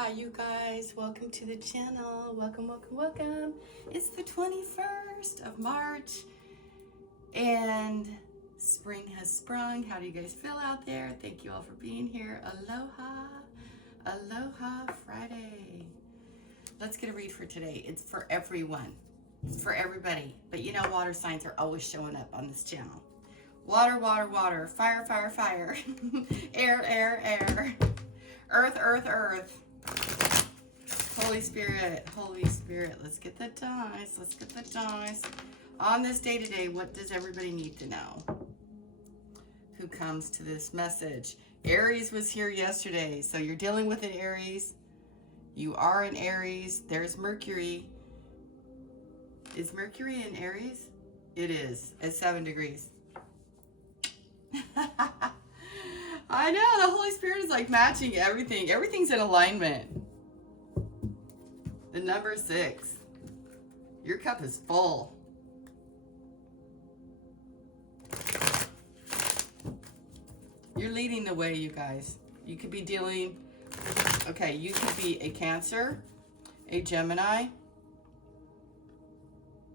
Hi you guys, welcome to the channel. Welcome. It's the 21st of March and spring has sprung. How do you guys feel out there? Thank you all for being here. Aloha Friday. Let's get a read for today. It's for everyone. It's for everybody. But you know, water signs are always showing up on this channel. Water, fire, air, earth. Holy Spirit, let's get the dice, On this day today, what does everybody need to know? Who comes to this message? Aries was here yesterday, so you're dealing with an Aries. You are an Aries. There's Mercury. Is Mercury in Aries? It is, at 7 degrees. I know, the Holy Spirit is like matching everything. Everything's in alignment. The number 6. Your cup is full. You're leading the way, you guys. You could be dealing, okay, you could be a Cancer, a Gemini.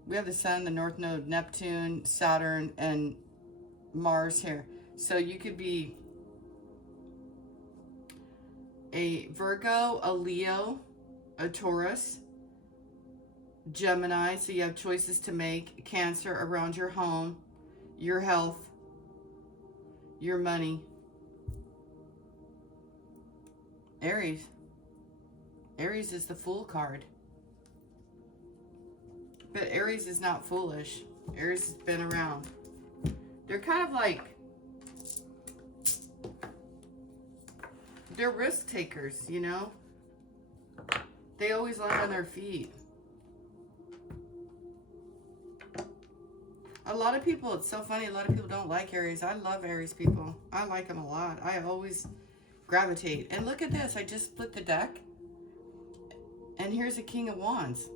We have the Sun, the North Node, Neptune, Saturn, and Mars here. So you could be a Virgo, a Leo, a Taurus, Gemini, so you have choices to make. Cancer around your home, your health, your money. Aries. Aries is the Fool card. But Aries is not foolish. Aries has been around. They're kind of like, they're risk takers, you know? They always land on their feet. A lot of people, it's so funny, a lot of people don't like Aries. I love Aries people. I like them a lot. I always gravitate. And look at this, I just split the deck. And here's a King of Wands.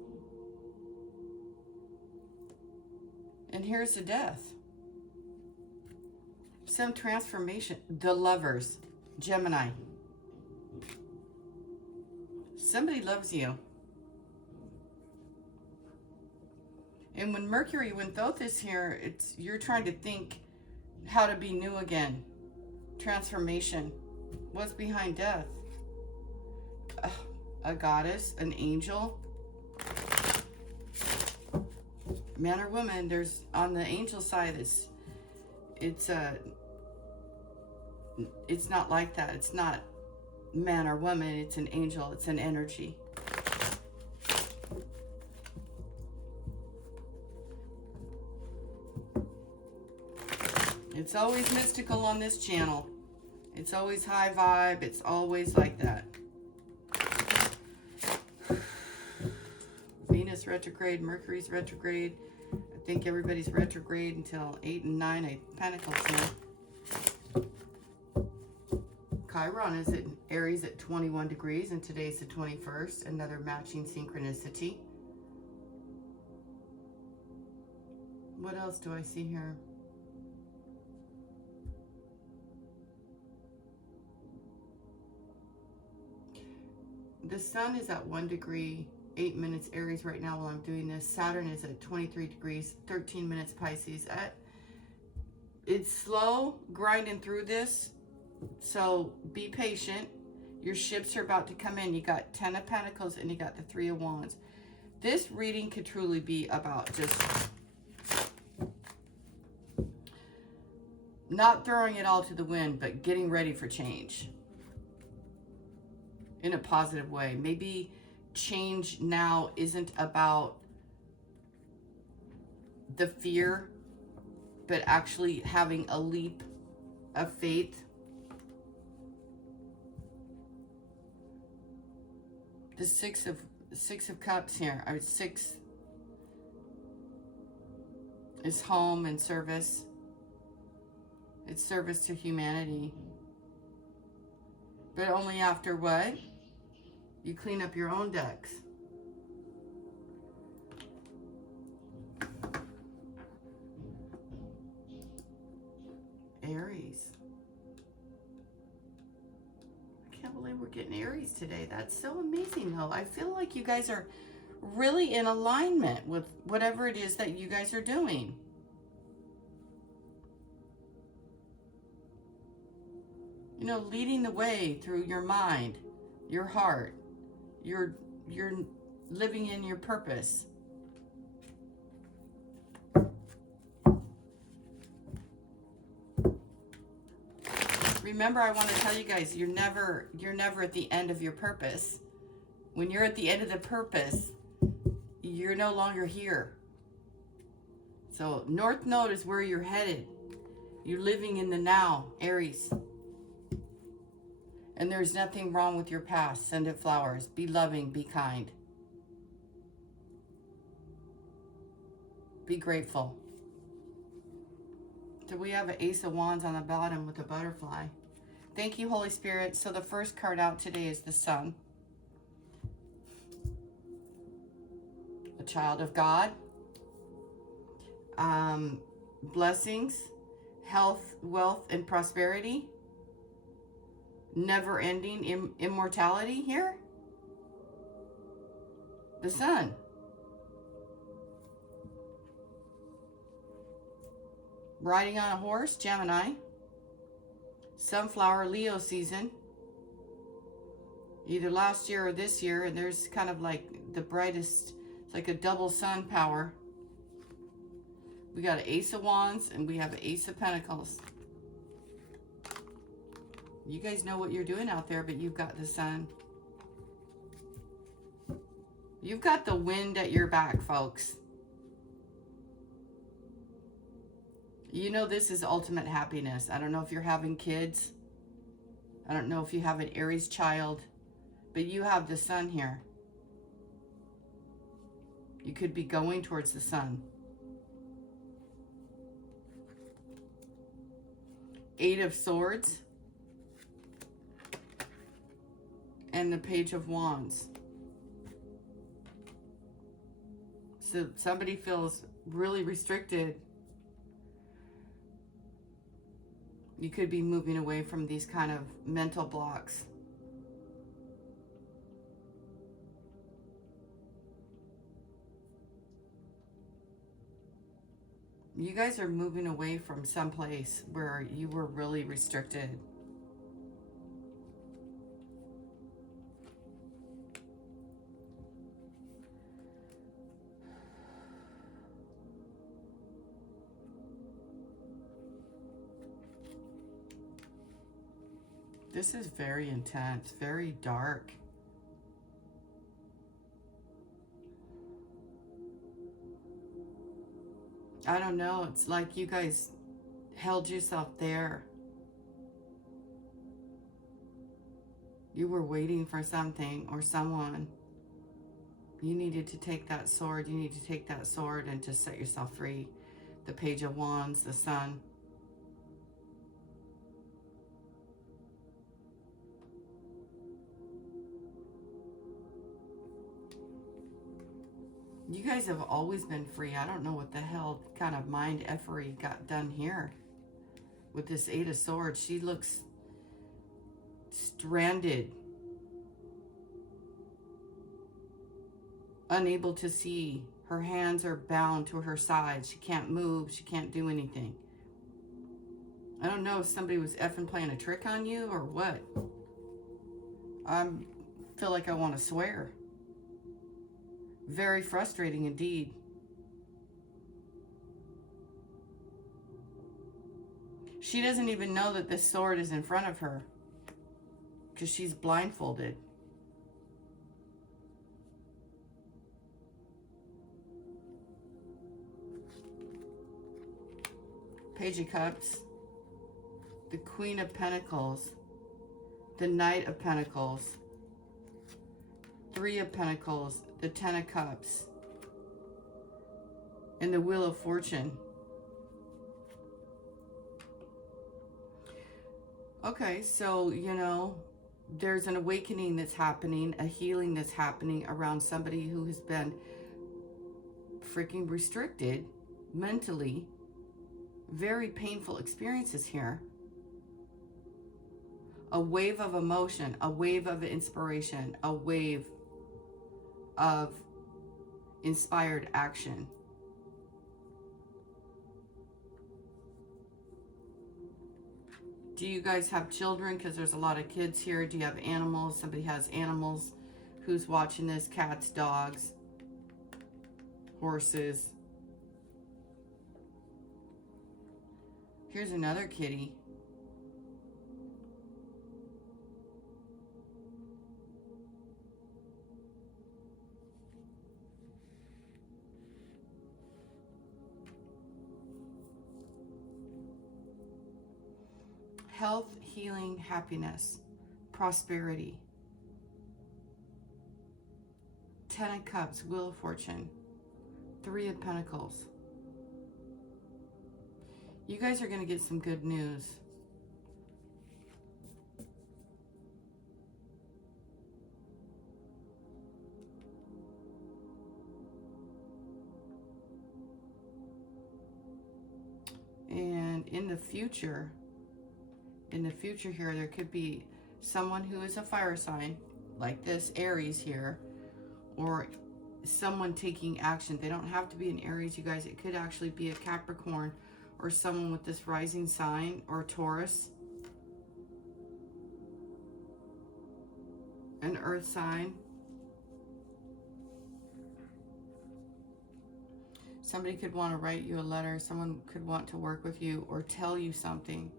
And here's the Death. Some transformation. The Lovers, Gemini. Somebody loves you. And when Mercury, when Thoth is here, you're trying to think how to be new again. Transformation. What's behind death? A goddess, an angel. Man or woman, there's on the angel side, it's not like that. It's not man or woman, it's an angel, it's an energy. It's always mystical on this channel. It's always high vibe. It's always like that. Venus retrograde, Mercury's retrograde. I think everybody's retrograde until 8 and 9 of Pentacles here. Chiron is in Aries at 21 degrees, and today's the 21st. Another matching synchronicity. What else do I see here? The Sun is at 1 degree, 8 minutes Aries right now while I'm doing this. Saturn is at 23 degrees, 13 minutes Pisces. It's slow grinding through this, so be patient. Your ships are about to come in. You got 10 of Pentacles and you got the 3 of Wands. This reading could truly be about just not throwing it all to the wind, but getting ready for change. In a positive way. Maybe change now isn't about the fear, but actually having a leap of faith. The six of Cups here. Or 6 is home and service. It's service to humanity. But only after what? You clean up your own decks. Aries. I can't believe we're getting Aries today. That's so amazing, though. I feel like you guys are really in alignment with whatever it is that you guys are doing. You know, leading the way through your mind, your heart. You're living in your purpose. Remember, I want to tell you guys, you're never at the end of your purpose. When you're at the end of the purpose, you're no longer here. So North Node is where you're headed. You're living in the now, Aries. And there's nothing wrong with your past. Send it flowers. Be loving, be kind. Be grateful. So we have an Ace of Wands on the bottom with a butterfly. Thank you, Holy Spirit. So the first card out today is the Sun. A child of God. Blessings, health, wealth, and prosperity. Never-ending immortality here. The Sun. Riding on a horse, Gemini. Sunflower, Leo season. Either last year or this year, and there's kind of like the brightest, it's like a double sun power. We got an Ace of Wands and we have an Ace of Pentacles. You guys know what you're doing out there, but you've got the Sun. You've got the wind at your back, folks. You know this is ultimate happiness. I don't know if you're having kids. I don't know if you have an Aries child, but you have the Sun here. You could be going towards the Sun. Eight of Swords. And the Page of Wands. So somebody feels really restricted. You could be moving away from these kind of mental blocks. You guys are moving away from some place where you were really restricted. This is very intense, very dark. I don't know, it's like you guys held yourself there. You were waiting for something or someone. You needed to take that sword. You need to take that sword and just set yourself free. The Page of Wands, the Sun. You guys have always been free. I don't know what the hell kind of mind effery got done here. With this Eight of Swords, she looks stranded. Unable to see. Her hands are bound to her side. She can't move. She can't do anything. I don't know if somebody was effing playing a trick on you or what. I feel like I want to swear. Very frustrating indeed. She doesn't even know that this sword is in front of her because she's blindfolded. Page of Cups, the Queen of Pentacles, the Knight of Pentacles, Three of Pentacles, the Ten of Cups, and the Wheel of Fortune. Okay, so, you know, there's an awakening that's happening, a healing that's happening around somebody who has been freaking restricted mentally. Very painful experiences here. A wave of emotion, a wave of inspiration, a wave of inspired action. Do you guys have children? Because there's a lot of kids here. Do you have animals? Somebody has animals. Who's watching this? Cats, dogs, horses. Here's another kitty. Health, healing, happiness, prosperity. 10 of Cups, Wheel of Fortune, 3 of Pentacles. You guys are going to get some good news. And in the future here, there could be someone who is a fire sign, like this Aries here, or someone taking action. They don't have to be an Aries, you guys. It could actually be a Capricorn or someone with this rising sign, or Taurus, an earth sign. Somebody could want to write you a letter. Someone could want to work with you or tell you something.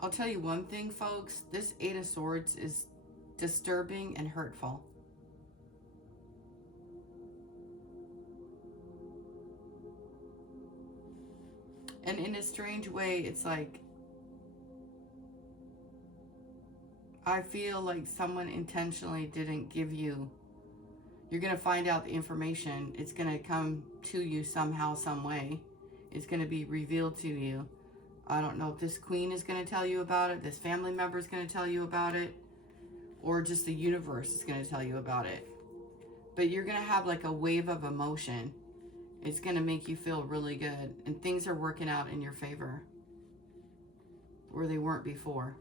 I'll tell you one thing, folks. This 8 of Swords is disturbing and hurtful. And in a strange way, it's like, I feel like someone intentionally didn't give you. You're going to find out the information. It's going to come to you somehow, some way. It's going to be revealed to you. I don't know if this queen is going to tell you about it, this family member is going to tell you about it, or just the universe is going to tell you about it. But you're going to have like a wave of emotion. It's going to make you feel really good. And things are working out in your favor, where they weren't before.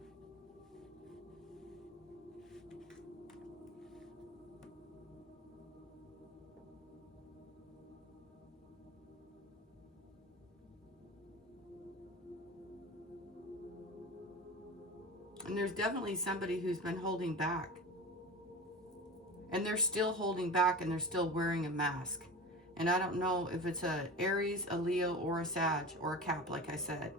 And there's definitely somebody who's been holding back. And they're still holding back, and they're still wearing a mask. And I don't know if it's a Aries, a Leo, or a Sag, or a Cap, like I said.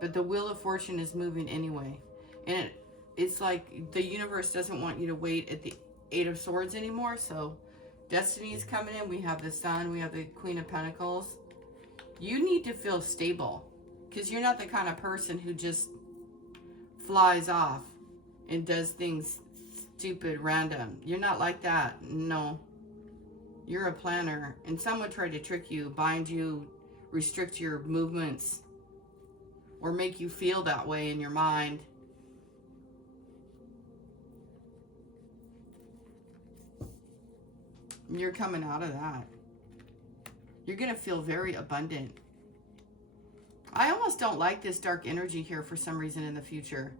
But the Wheel of Fortune is moving anyway. And it's like the universe doesn't want you to wait at the 8 of Swords anymore. So destiny is coming in. We have the Sun. We have the Queen of Pentacles. You need to feel stable. Because you're not the kind of person who just flies off and does things stupid, random. You're not like that. No. You're a planner. And someone tried to trick you, bind you, restrict your movements, or make you feel that way in your mind. You're coming out of that. You're going to feel very abundant. I almost don't like this dark energy here for some reason in the future.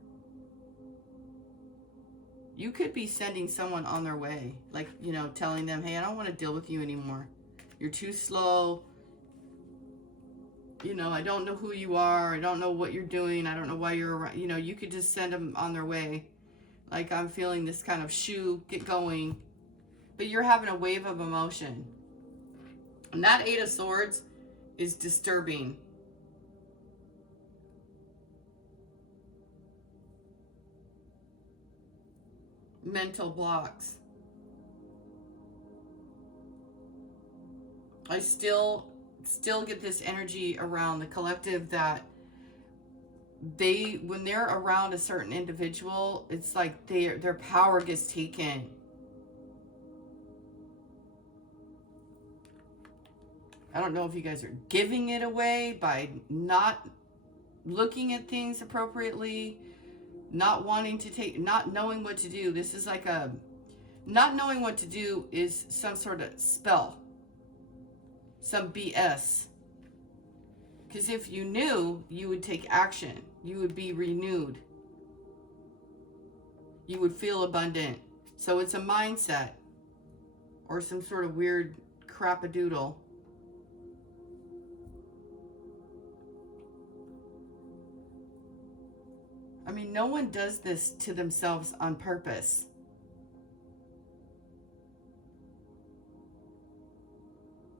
You could be sending someone on their way. Like, you know, telling them, hey, I don't want to deal with you anymore. You're too slow. You know, I don't know who you are. I don't know what you're doing. I don't know why you're around. You know, you could just send them on their way. Like, I'm feeling this kind of get going. But you're having a wave of emotion. And that 8 of Swords is disturbing. Mental blocks. I still get this energy around the collective that when they're around a certain individual, it's like their power gets taken. I don't know if you guys are giving it away by not looking at things appropriately, not wanting to not knowing what to do. This is like not knowing what to do is some sort of spell, some BS. Because if you knew, you would take action. You would be renewed. You would feel abundant. So it's a mindset or some sort of weird crap-a-doodle. I mean, no one does this to themselves on purpose.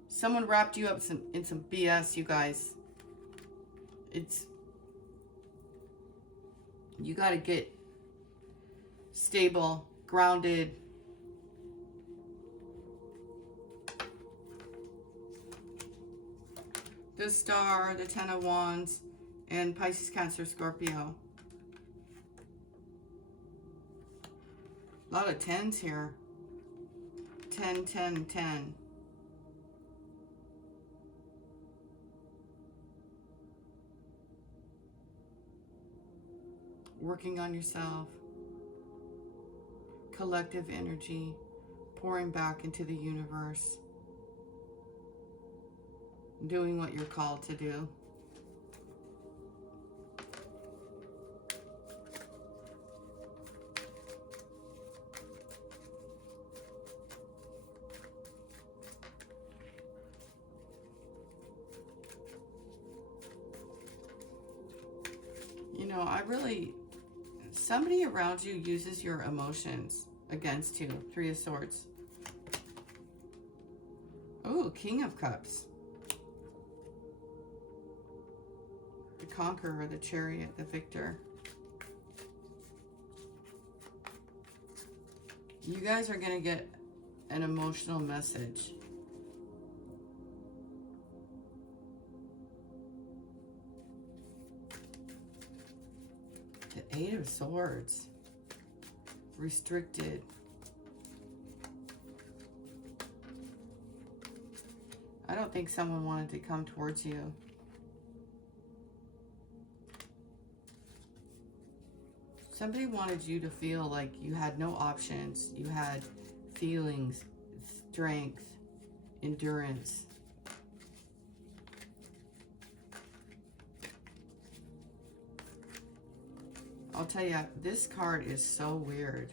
Someone wrapped you up in some BS, you guys. You got to get stable, grounded. The Star, the Ten of Wands, and Pisces, Cancer, Scorpio. A lot of 10s here. 10, 10, 10. Working on yourself. Collective energy. Pouring back into the universe. Doing what you're called to do. You know, somebody around you uses your emotions against you. 3 of Swords. Oh, King of Cups. The Conqueror, the Chariot, the Victor. You guys are going to get an emotional message. The 8 of Swords. Restricted. I don't think someone wanted to come towards you. Somebody wanted you to feel like you had no options. You had feelings, strength, endurance. I'll tell you, this card is so weird.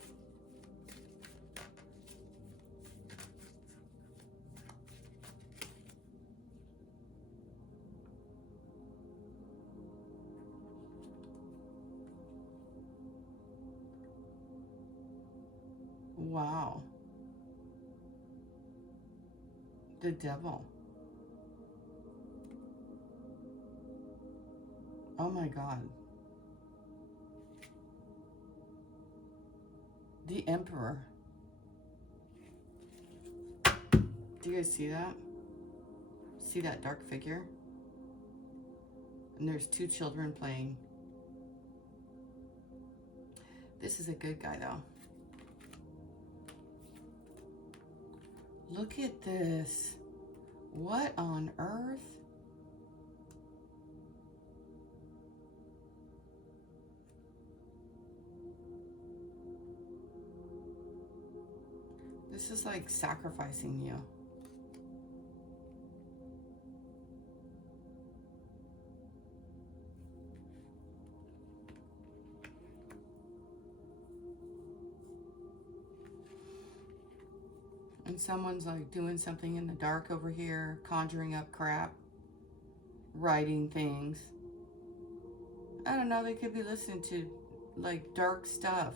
Wow. The Devil. Oh my God. The Emperor. Do you guys see that? See that dark figure? And there's 2 children playing. This is a good guy though. Look at this. What on earth? This is like sacrificing you. And someone's like doing something in the dark over here, conjuring up crap, writing things. I don't know, they could be listening to like dark stuff.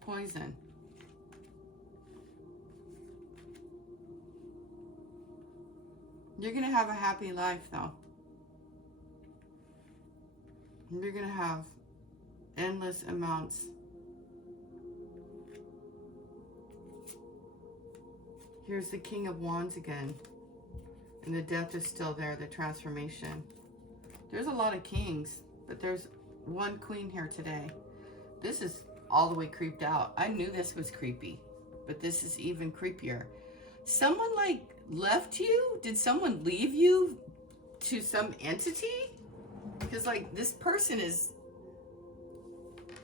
Poison. You're gonna have a happy life though. You're gonna have endless amounts. Here's the King of Wands again. And the Death is still there, the transformation. There's a lot of kings, but there's one queen here today. This is all the way creeped out. I knew this was creepy, but this is even creepier. Someone like left you? Did someone leave you to some entity? Because like this person is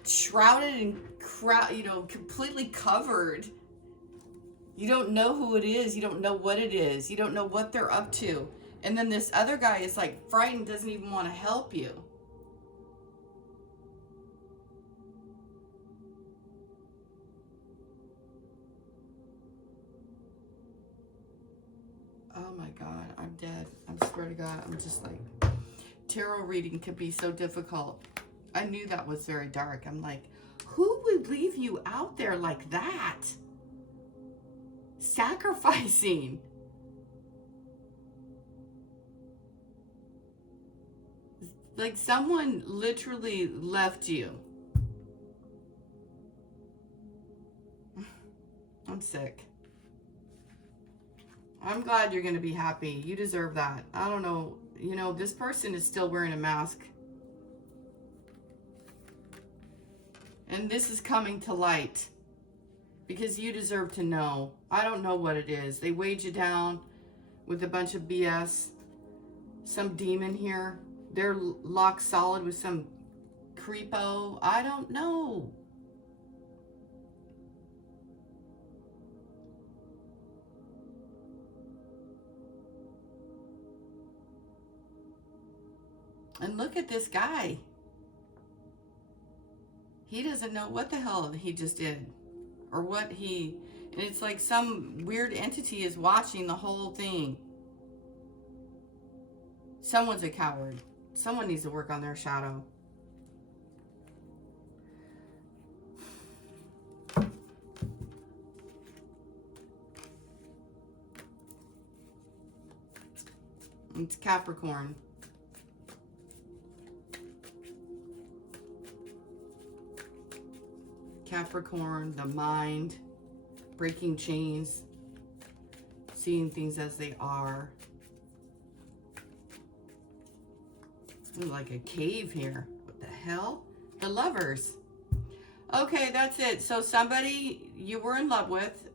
shrouded and completely covered You don't know who it is. You don't know what it is. You don't know what they're up to. And then this other guy is like frightened, doesn't even want to help you. Oh my God, I'm dead. I swear to God, I'm just like, tarot reading could be so difficult. I knew that was very dark. I'm like, who would leave you out there like that? Sacrificing. Like someone literally left you. I'm sick. I'm glad you're going to be happy. You deserve that. I don't know. You know, this person is still wearing a mask. And this is coming to light. Because you deserve to know. I don't know what it is. They weighed you down with a bunch of BS. Some demon here. They're locked solid with some creepo. I don't know. And look at this guy. He doesn't know what the hell he just did. Or what he... And it's like some weird entity is watching the whole thing. Someone's a coward. Someone needs to work on their shadow. It's Capricorn. Capricorn, the mind, breaking chains, seeing things as they are. Ooh, like a cave here. What the hell? The Lovers. Okay, that's it. So somebody you were in love with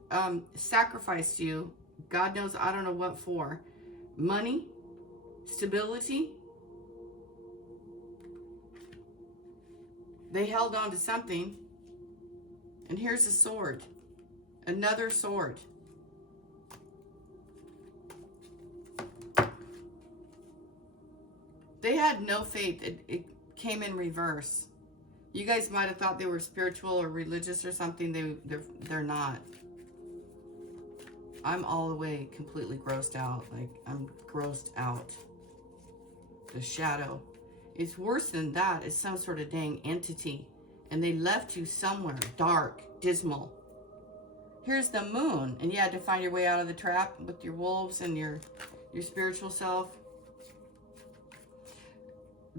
sacrificed you. God knows, I don't know what for. Money, stability. They held on to something. And here's a sword. Another sword. They had no faith. It came in reverse. You guys might have thought they were spiritual or religious or something. They're not. I'm all the way completely grossed out. Like, I'm grossed out. The shadow. It's worse than that. It's some sort of dang entity. And they left you somewhere dark, dismal. Here's the moon. And you had to find your way out of the trap with your wolves and your spiritual self.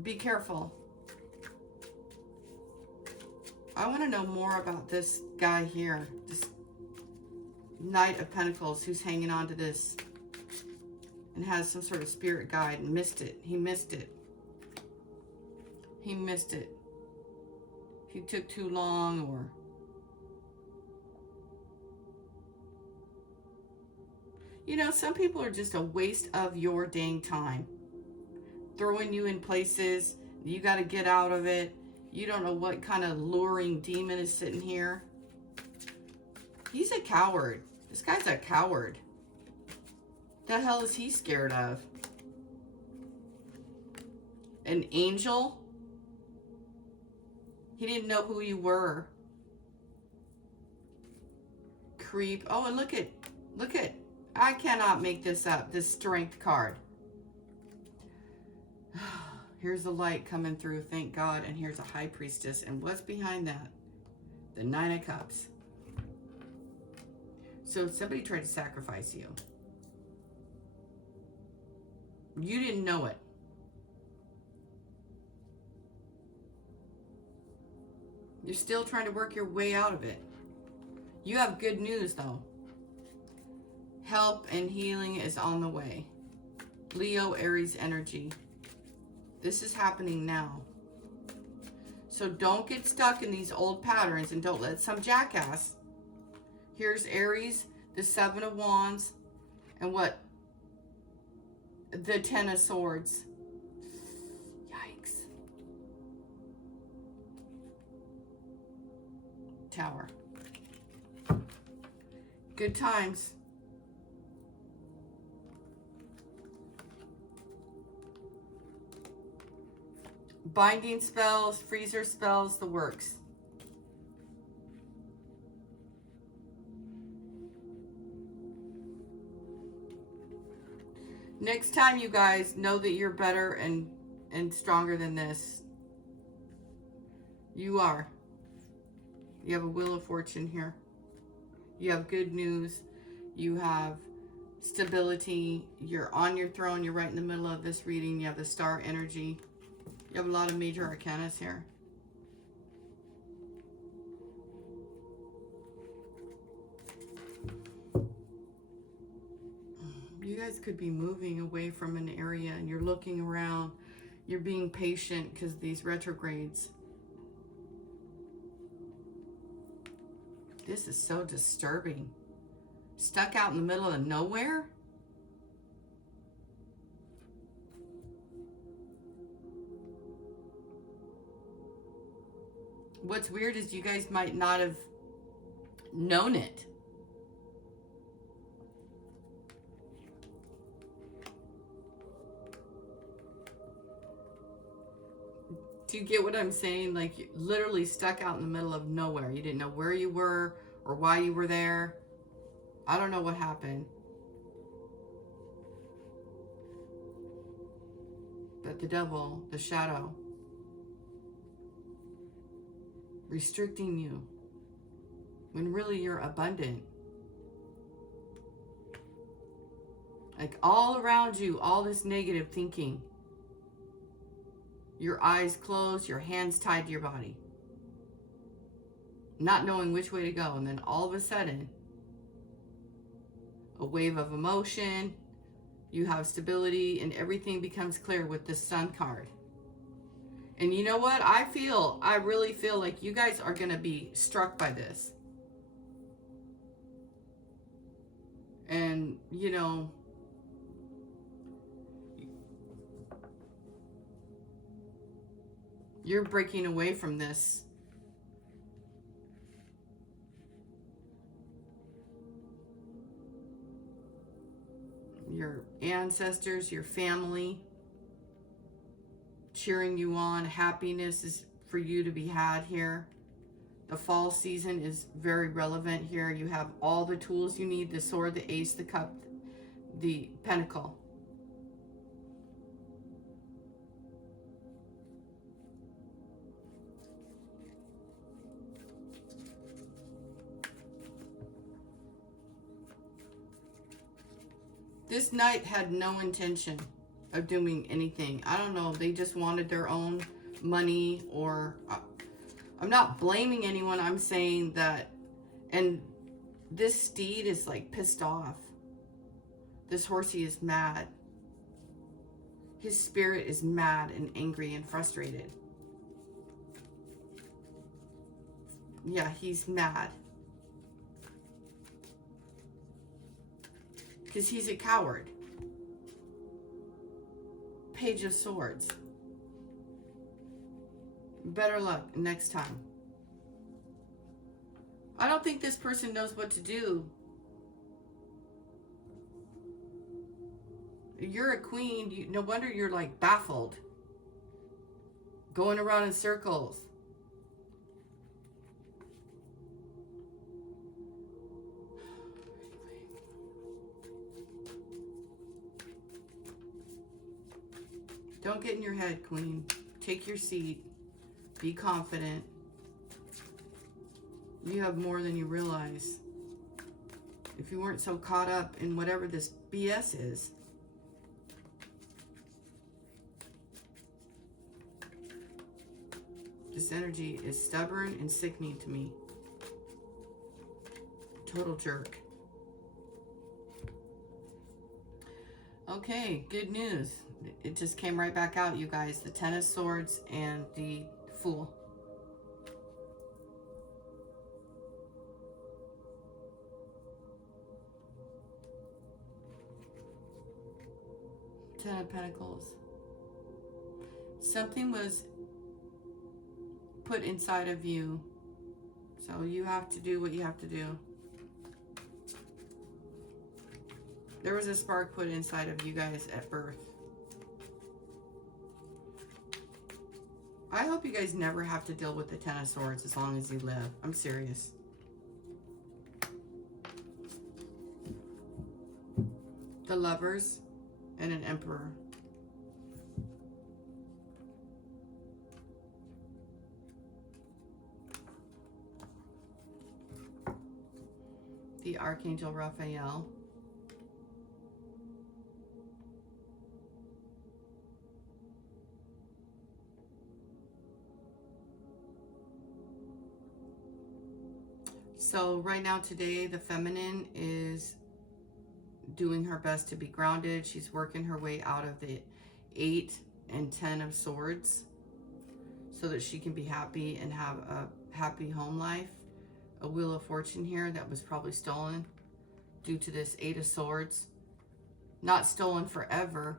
Be careful. I want to know more about this guy here. This Knight of Pentacles who's hanging on to this. And has some sort of spirit guide and missed it. He missed it. He missed it. He took too long or... You know, some people are just a waste of your dang time. Throwing you in places. You got to get out of it. You don't know what kind of luring demon is sitting here. He's a coward. This guy's a coward. The hell is he scared of? An angel? He didn't know who you were. Creep. Oh, and look at, I cannot make this up. This strength card. Here's the light coming through, thank God. And here's a high priestess. And what's behind that? The Nine of Cups. So somebody tried to sacrifice you. You didn't know it. You're still trying to work your way out of it. You have good news, though. Help and healing is on the way. Leo, Aries energy. This is happening now. So don't get stuck in these old patterns and don't let some jackass. Here's Aries, the Seven of Wands, and what? The Ten of Swords. Yikes. Tower. Good times. Binding spells, freezer spells, the works. Next time, you guys, know that you're better and stronger than this. You are. You have a wheel of fortune here. You have good news. You have stability. You're on your throne. You're right in the middle of this reading. You have the star energy. You have a lot of major arcanas here. You guys could be moving away from an area and you're looking around. You're being patient because these retrogrades. This is so disturbing. Stuck out in the middle of nowhere? What's weird is you guys might not have known it. Do you get what I'm saying? Like, you're literally stuck out in the middle of nowhere. You didn't know where you were or why you were there. I don't know what happened. But the devil, the shadow, restricting you when really you're abundant. Like all around you, all this negative thinking. Your eyes closed, your hands tied to your body. Not knowing which way to go. And then all of a sudden, a wave of emotion, you have stability, and everything becomes clear with the Sun card. And you know what? I really feel like you guys are going to be struck by this. And, you know, you're breaking away from this. Your ancestors, your family, cheering you on. Happiness is for you to be had here. The fall season is very relevant here. You have all the tools you need. The sword, the ace, the cup, the pentacle. This knight had no intention of doing anything. I don't know. They just wanted their own money, or I'm not blaming anyone. I'm saying that, and this steed is like pissed off. This horsey is mad. His spirit is mad and angry and frustrated. Yeah, he's mad. Because he's a coward. Page of Swords. Better luck next time. I don't think this person knows what to do. You're a queen. No wonder you're like baffled. Going around in circles. Don't get in your head, Queen. Take your seat. Be confident. You have more than you realize. If you weren't so caught up in whatever this BS is. This energy is stubborn and sickening to me. Total jerk. Okay, good news. It just came right back out, you guys. The Ten of Swords and the Fool. Ten of Pentacles. Something was put inside of you, so you have to do what you have to do. There was a spark put inside of you guys at birth. I hope you guys never have to deal with the Ten of Swords as long as you live. I'm serious. The Lovers and an Emperor. The Archangel Raphael. So right now today, the feminine is doing her best to be grounded. She's working her way out of the 8 and 10 of Swords so that she can be happy and have a happy home life. A Wheel of Fortune here that was probably stolen due to this 8 of Swords. Not stolen forever.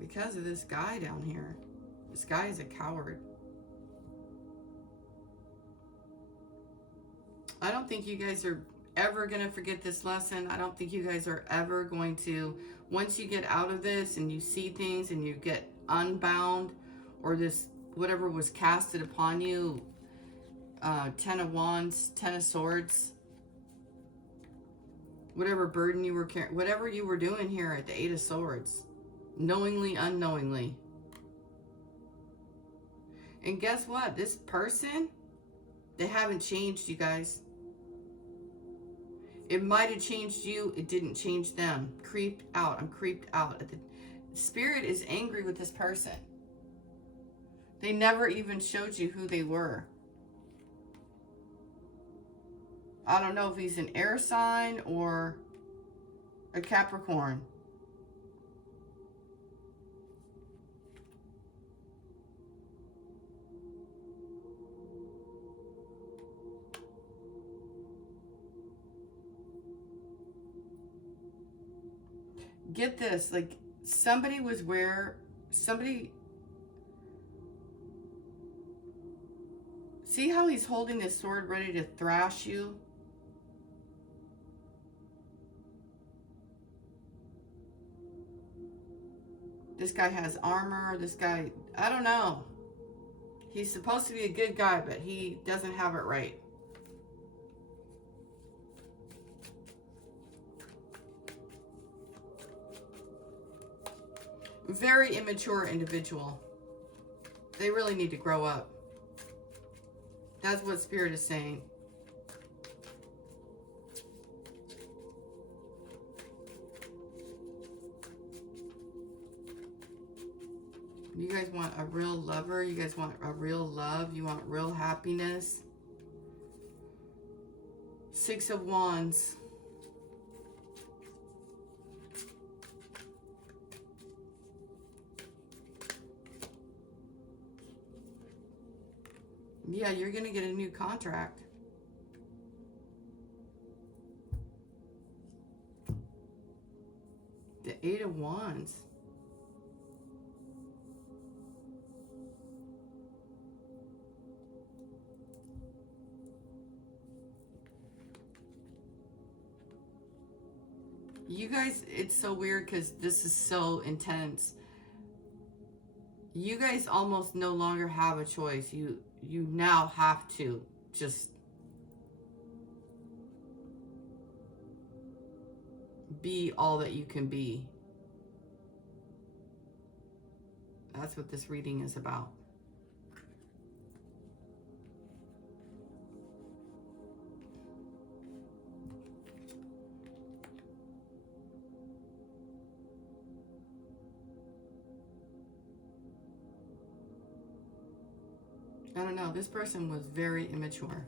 Because of this guy down here. This guy is a coward. I don't think you guys are ever going to forget this lesson. I don't think you guys are ever going to, once you get out of this and you see things and you get unbound, or this, whatever was casted upon you, 10 of Wands, 10 of Swords, whatever burden you were carrying, whatever you were doing here at the 8 of Swords, knowingly, unknowingly. And guess what? This person, they haven't changed, you guys. It might have changed you. It didn't change them. Creeped out. I'm creeped out. The spirit is angry with this person. They never even showed you who they were. I don't know if he's an air sign or a Capricorn. Get this, like somebody was where, somebody, see how he's holding his sword ready to thrash you? This guy has armor, this guy, I don't know. He's supposed to be a good guy, but he doesn't have it right. Very immature individual. They really need to grow up. That's what Spirit is saying. You guys want a real lover. You guys want a real love. You want real happiness. 6 of Wands. Yeah, you're going to get a new contract. The 8 of Wands. You guys, it's so weird because this is so intense. You guys almost no longer have a choice. You now have to just be all that you can be. That's what this reading is about. I don't know. This person was very immature.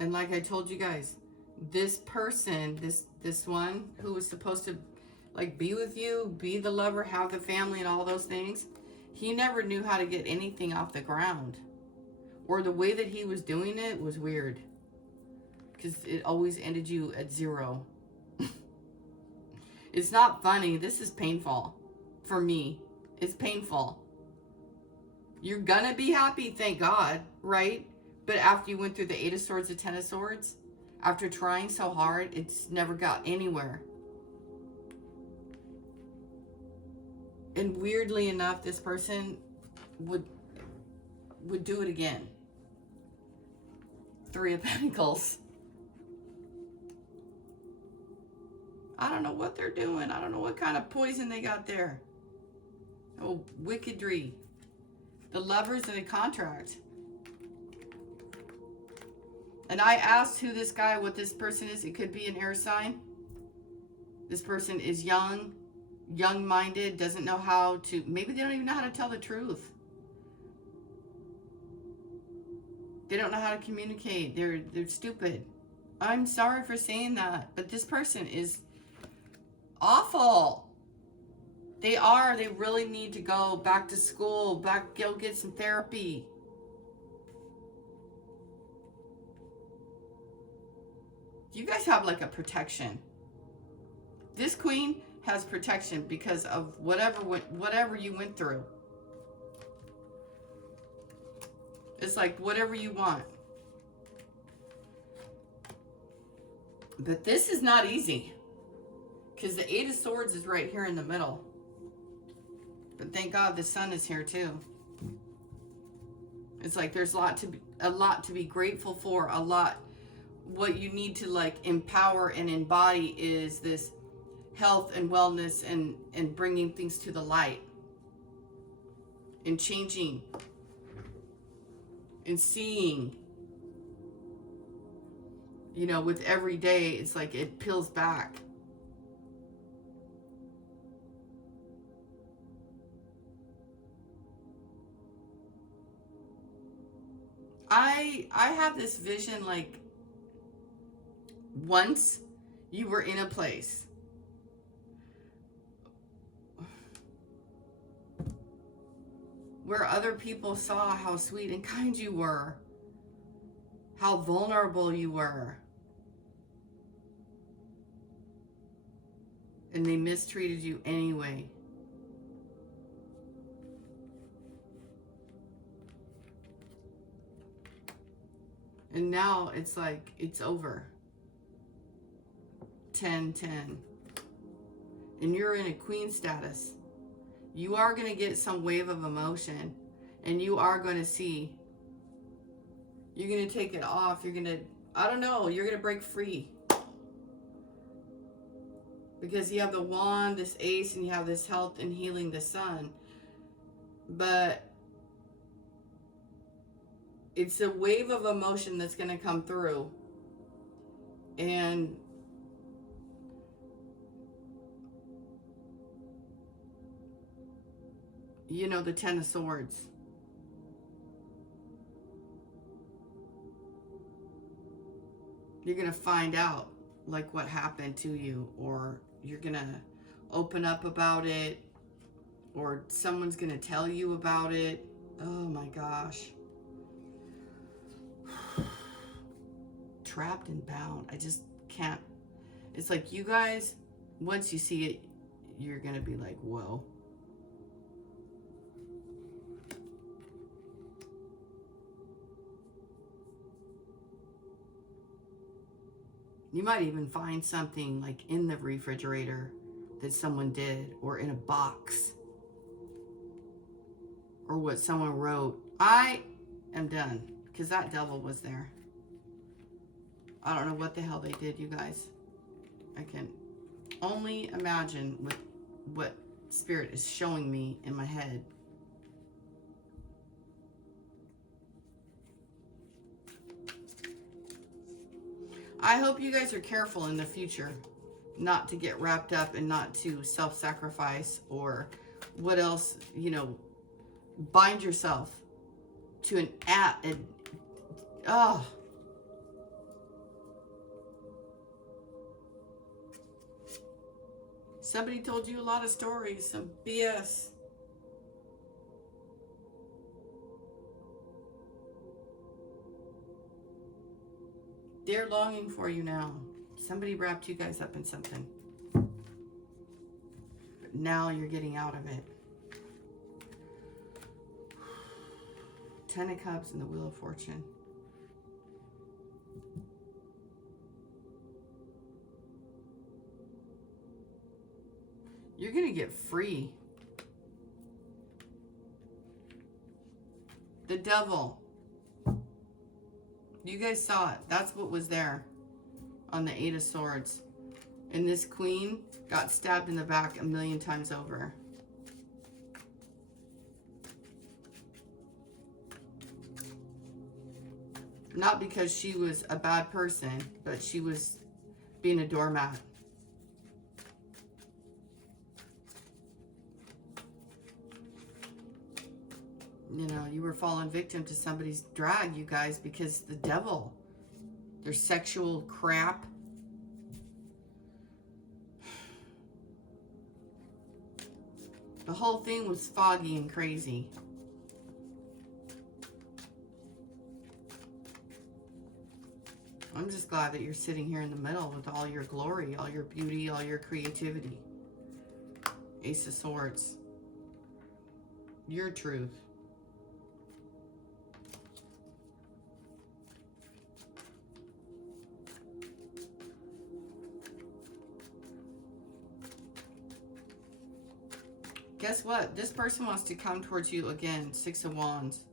And like I told you guys, this person, this one who was supposed to like be with you, be the lover, have the family and all those things, he never knew how to get anything off the ground. Or the way that he was doing it was weird. Because it always ended you at 0. It's not funny. This is painful for me. It's painful. You're gonna be happy, thank God, right? But after you went through the Eight of Swords, the Ten of Swords, after trying so hard, it's never got anywhere. And weirdly enough, this person would do it again. Three of Pentacles. I don't know what they're doing. I don't know what kind of poison they got there. Oh, wickedry. The Lovers and a contract. And I asked who this guy, what this person is. It could be an air sign. This person is young-minded, doesn't know how to, maybe they don't even know how to tell the truth. They don't know how to communicate. They're stupid. I'm sorry for saying that, but this person is awful. They really need to go back to school, go get some therapy. You guys have like a protection. This queen has protection because of whatever you went through. It's like whatever you want. But this is not easy. Because the Eight of Swords is right here in the middle. But thank God the Sun is here too. It's like there's a lot to be grateful for. What you need to like empower and embody is this health and wellness and bringing things to the light. And changing. And seeing. You know, with every day, it's like it peels back. I have this vision like once you were in a place where other people saw how sweet and kind you were, how vulnerable you were, and they mistreated you anyway. And now it's like, it's over. 10-10. And you're in a queen status. You are going to get some wave of emotion. And you are going to see. You're going to take it off. You're going to, I don't know, you're going to break free. Because you have the wand, this ace, and you have this health and healing, the sun. But it's a wave of emotion that's going to come through. And you know, the Ten of Swords. You're going to find out like what happened to you, or you're going to open up about it, or someone's going to tell you about it. Oh my gosh. Trapped and bound. I just can't. It's like you guys, once you see it, you're going to be like, whoa. You might even find something like in the refrigerator that someone did, or in a box, or what someone wrote. I am done, because that devil was there. I don't know what the hell they did, you guys. I can only imagine what Spirit is showing me in my head. I hope you guys are careful in the future not to get wrapped up and not to self-sacrifice or what else, you know, bind yourself to an app. Oh. Somebody told you a lot of stories, some BS. They're longing for you now. Somebody wrapped you guys up in something. now you're getting out of it. 10 of Cups and the Wheel of Fortune. You're going to get free. The Devil. You guys saw it. That's what was there on the 8 of Swords. And this Queen got stabbed in the back 1,000,000 times over. Not because she was a bad person, but she was being a doormat. You know, you were falling victim to somebody's drag, you guys, because the devil, their sexual crap. The whole thing was foggy and crazy. I'm just glad that you're sitting here in the middle with all your glory, all your beauty, all your creativity. Ace of Swords. Your truth. Guess what? This person wants to come towards you again. 6 of Wands.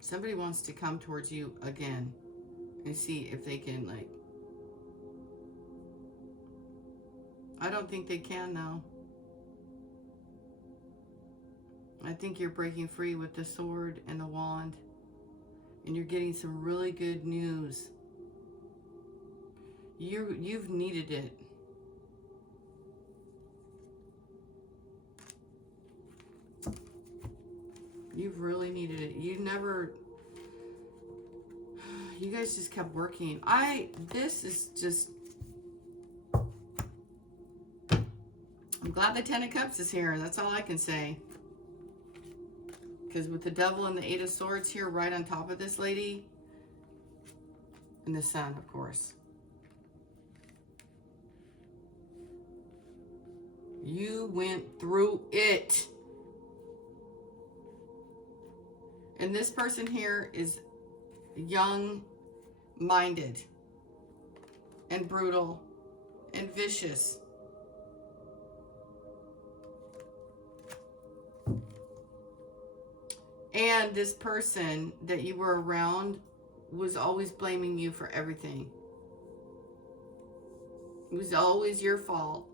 Somebody wants to come towards you again and see if they can, like... I don't think they can now. I think you're breaking free with the Sword and the Wand. And you're getting some really good news. You've needed it. You've really needed it. You guys just kept working. This is just... I'm glad the 10 of Cups is here. That's all I can say. Because with the Devil and the 8 of Swords here right on top of this lady. And the Sun, of course. You went through it. And this person here is young-minded and brutal and vicious. And this person that you were around was always blaming you for everything. It was always your fault.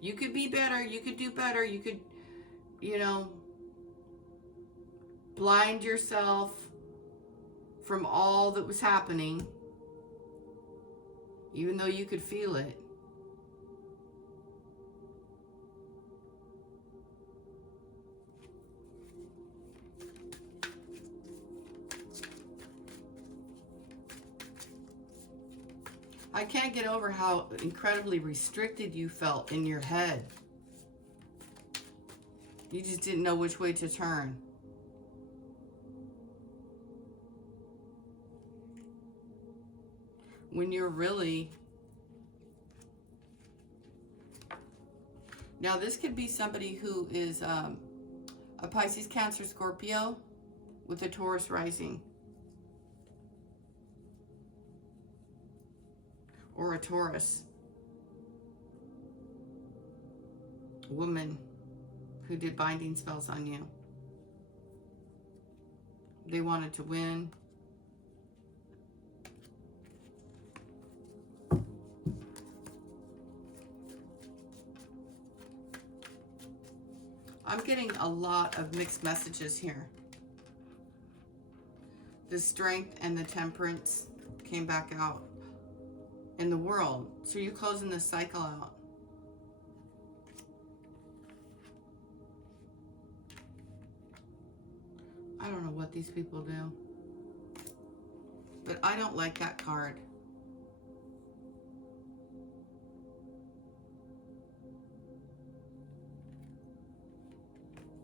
You could be better. You could do better. You could, you know, blind yourself from all that was happening, even though you could feel it. I can't get over how incredibly restricted you felt in your head. You just didn't know which way to turn. When you're really... Now, this could be somebody who is a Pisces, Cancer, Scorpio with a Taurus rising. Or a Taurus woman who did binding spells on you. They wanted to win. I'm getting a lot of mixed messages here. The Strength and the Temperance came back out in the World. So you're closing this cycle out. I don't know what these people do, but I don't like that card.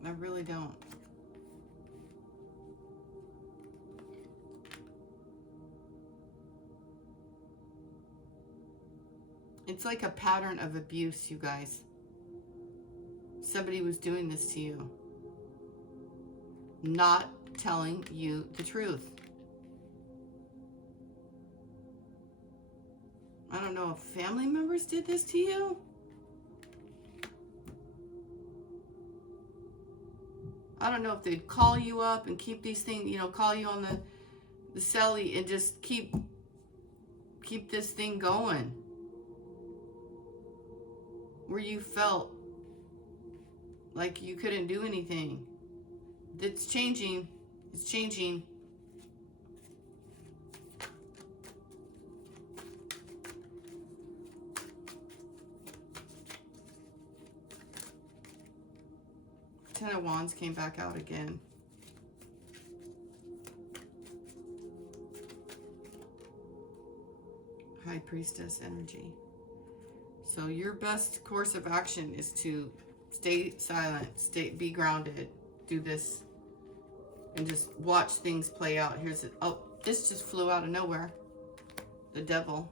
I really don't. It's like a pattern of abuse, you guys. Somebody was doing this to you. Not telling you the truth. I don't know if family members did this to you. I don't know if they'd call you up and keep these things, call you on the celly and just keep this thing going. Where you felt like you couldn't do anything. It's changing. It's changing. Ten of Wands came back out again. High Priestess energy. So your best course of action is to stay silent, be grounded, do this, and just watch things play out. Here's it. Oh, this just flew out of nowhere. The Devil.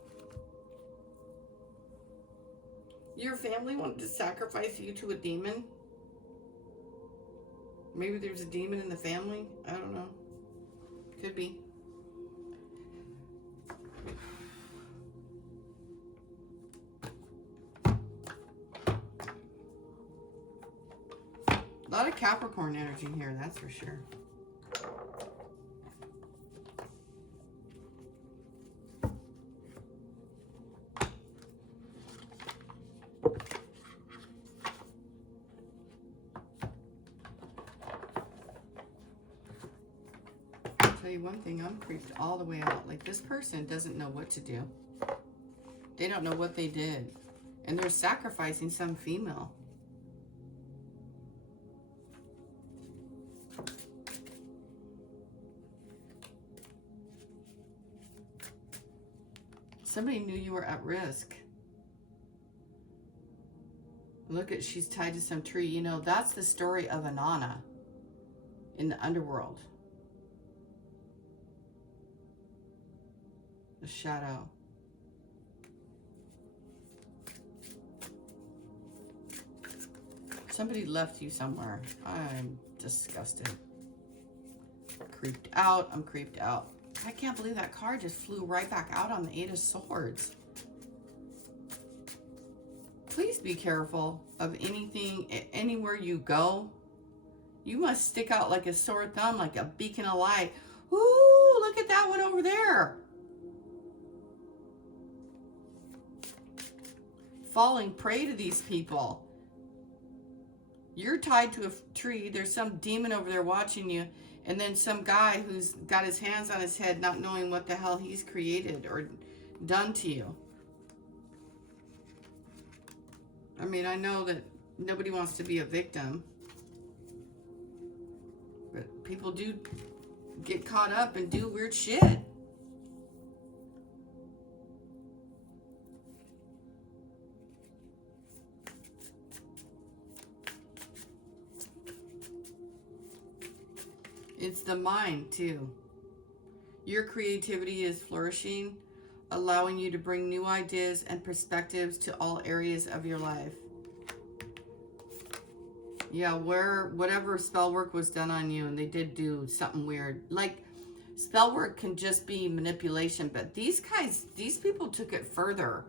Your family wanted to sacrifice you to a demon. Maybe there's a demon in the family. I don't know. Could be. A lot of Capricorn energy here, that's for sure. Tell you one thing, I'm creeped all the way out. Like, this person doesn't know what to do. They don't know what they did. And they're sacrificing some female. Somebody knew you were at risk. Look at, she's tied to some tree. You know, that's the story of Anana in the underworld. The shadow. Somebody left you somewhere. I'm disgusted. Creeped out. I'm creeped out. I can't believe that card just flew right back out on the Eight of Swords. Please be careful of anything, anywhere you go. You must stick out like a sore thumb, like a beacon of light. Ooh, look at that one over there. Falling prey to these people. You're tied to a tree. There's some demon over there watching you. And then some guy who's got his hands on his head, not knowing what the hell he's created or done to you. I mean, I know that nobody wants to be a victim. But people do get caught up and do weird shit. It's the mind, too. Your creativity is flourishing, allowing you to bring new ideas and perspectives to all areas of your life. Yeah, whatever spell work was done on you, and they did do something weird. Like, spell work can just be manipulation, but these people took it further.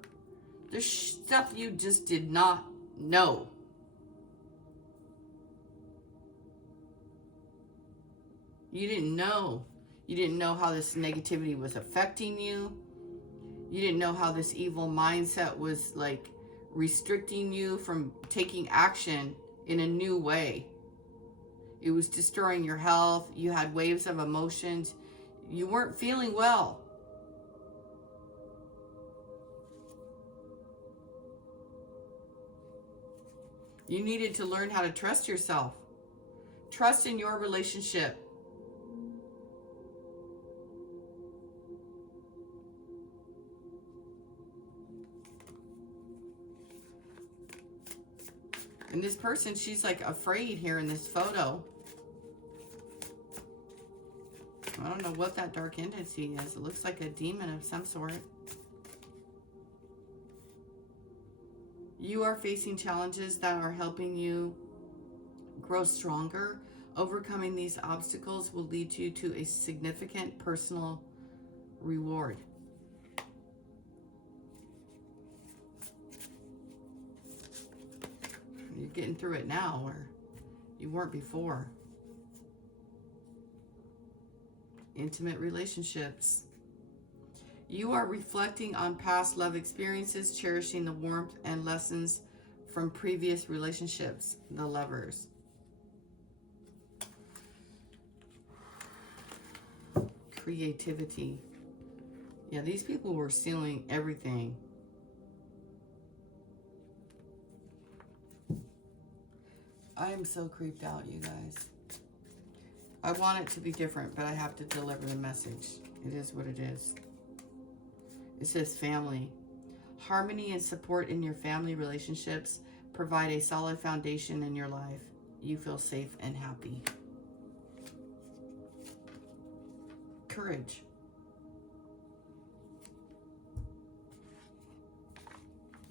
There's stuff you just did not know. You didn't know. You didn't know how this negativity was affecting you. You didn't know how this evil mindset was, like, restricting you from taking action in a new way. It was destroying your health. You had waves of emotions. You weren't feeling well. You needed to learn how to trust yourself. Trust in your relationship. And this person, she's like afraid here in this photo. I don't know what that dark entity is. It looks like a demon of some sort. You are facing challenges that are helping you grow stronger. Overcoming these obstacles will lead you to a significant personal reward. You're getting through it now where you weren't before. Intimate relationships. You are reflecting on past love experiences, cherishing the warmth and lessons from previous relationships, the Lovers. Creativity. Yeah, these people were stealing everything. I am so creeped out, you guys. I want it to be different, but I have to deliver the message. It is what it is. It says family. Harmony and support in your family relationships provide a solid foundation in your life. You feel safe and happy. Courage.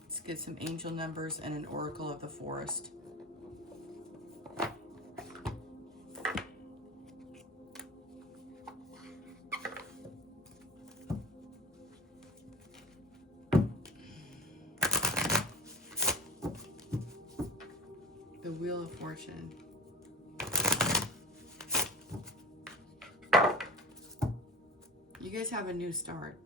Let's get some angel numbers and an oracle of the forest. The Wheel of Fortune. You guys have a new start.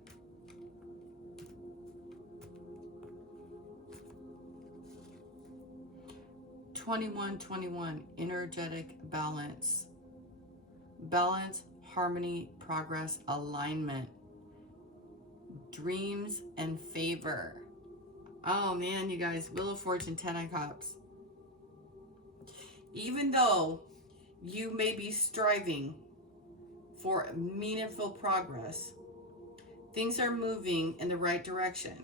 (2121) energetic balance. Balance, harmony, progress, alignment. Dreams and favor. Oh man, you guys, Wheel of Fortune, 10 of Cups. Even though you may be striving for meaningful progress, things are moving in the right direction.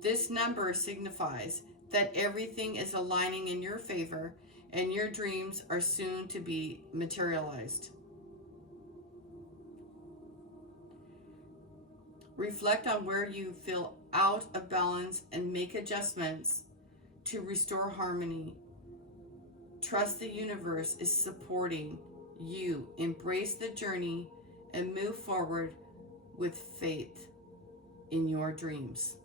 This number signifies that everything is aligning in your favor and your dreams are soon to be materialized. Reflect on where you feel out of balance and make adjustments to restore harmony. Trust the universe is supporting you. Embrace the journey and move forward with faith in your dreams.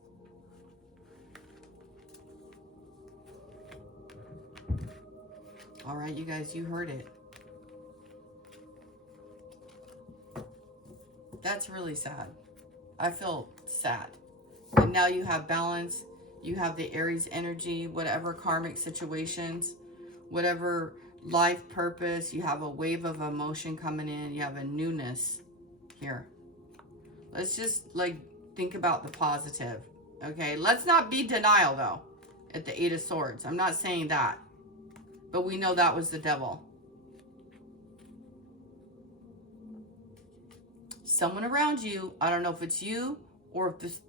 All right, you guys, you heard it. That's really sad. I feel sad. And now you have balance. You have the Aries energy, whatever karmic situations, whatever life purpose, you have a wave of emotion coming in. You have a newness here. Let's just think about the positive. Okay, let's not be denial though at the 8 of Swords. I'm not saying that, but we know that was the devil. Someone around you, I don't know if it's you or if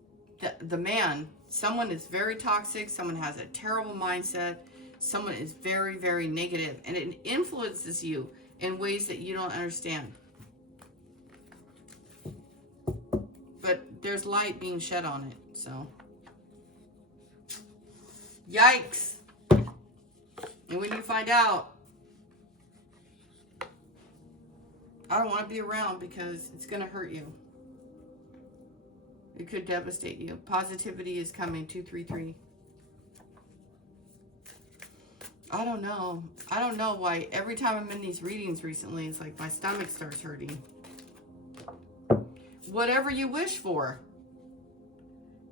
the man, someone is very toxic, someone has a terrible mindset, someone is very, very negative, and it influences you in ways that you don't understand. But there's light being shed on it, so. Yikes. And when you find out, I don't want to be around because it's going to hurt you. It could devastate you. Positivity is coming, 233. I don't know. I don't know why every time I'm in these readings recently, it's like my stomach starts hurting. Whatever you wish for,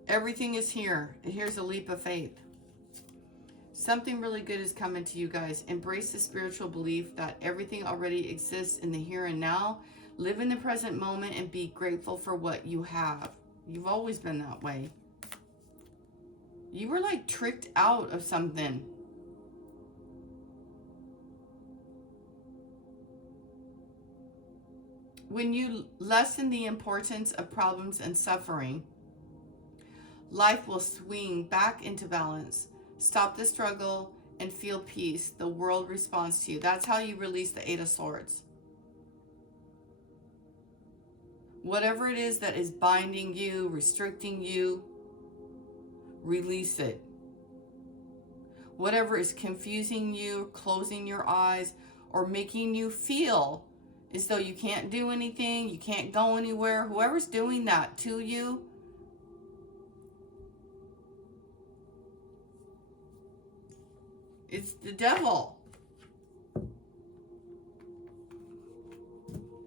everything is here. And here's a leap of faith. Something really good is coming to you guys. Embrace the spiritual belief that everything already exists in the here and now. Live in the present moment and be grateful for what you have. You've always been that way. You were like tricked out of something. When you lessen the importance of problems and suffering, life will swing back into balance. Stop the struggle and feel peace. The world responds to you. That's how you release the Eight of Swords. Whatever it is that is binding you, restricting you, release it. Whatever is confusing you, closing your eyes, or making you feel as though you can't do anything, you can't go anywhere, whoever's doing that to you, it's the devil.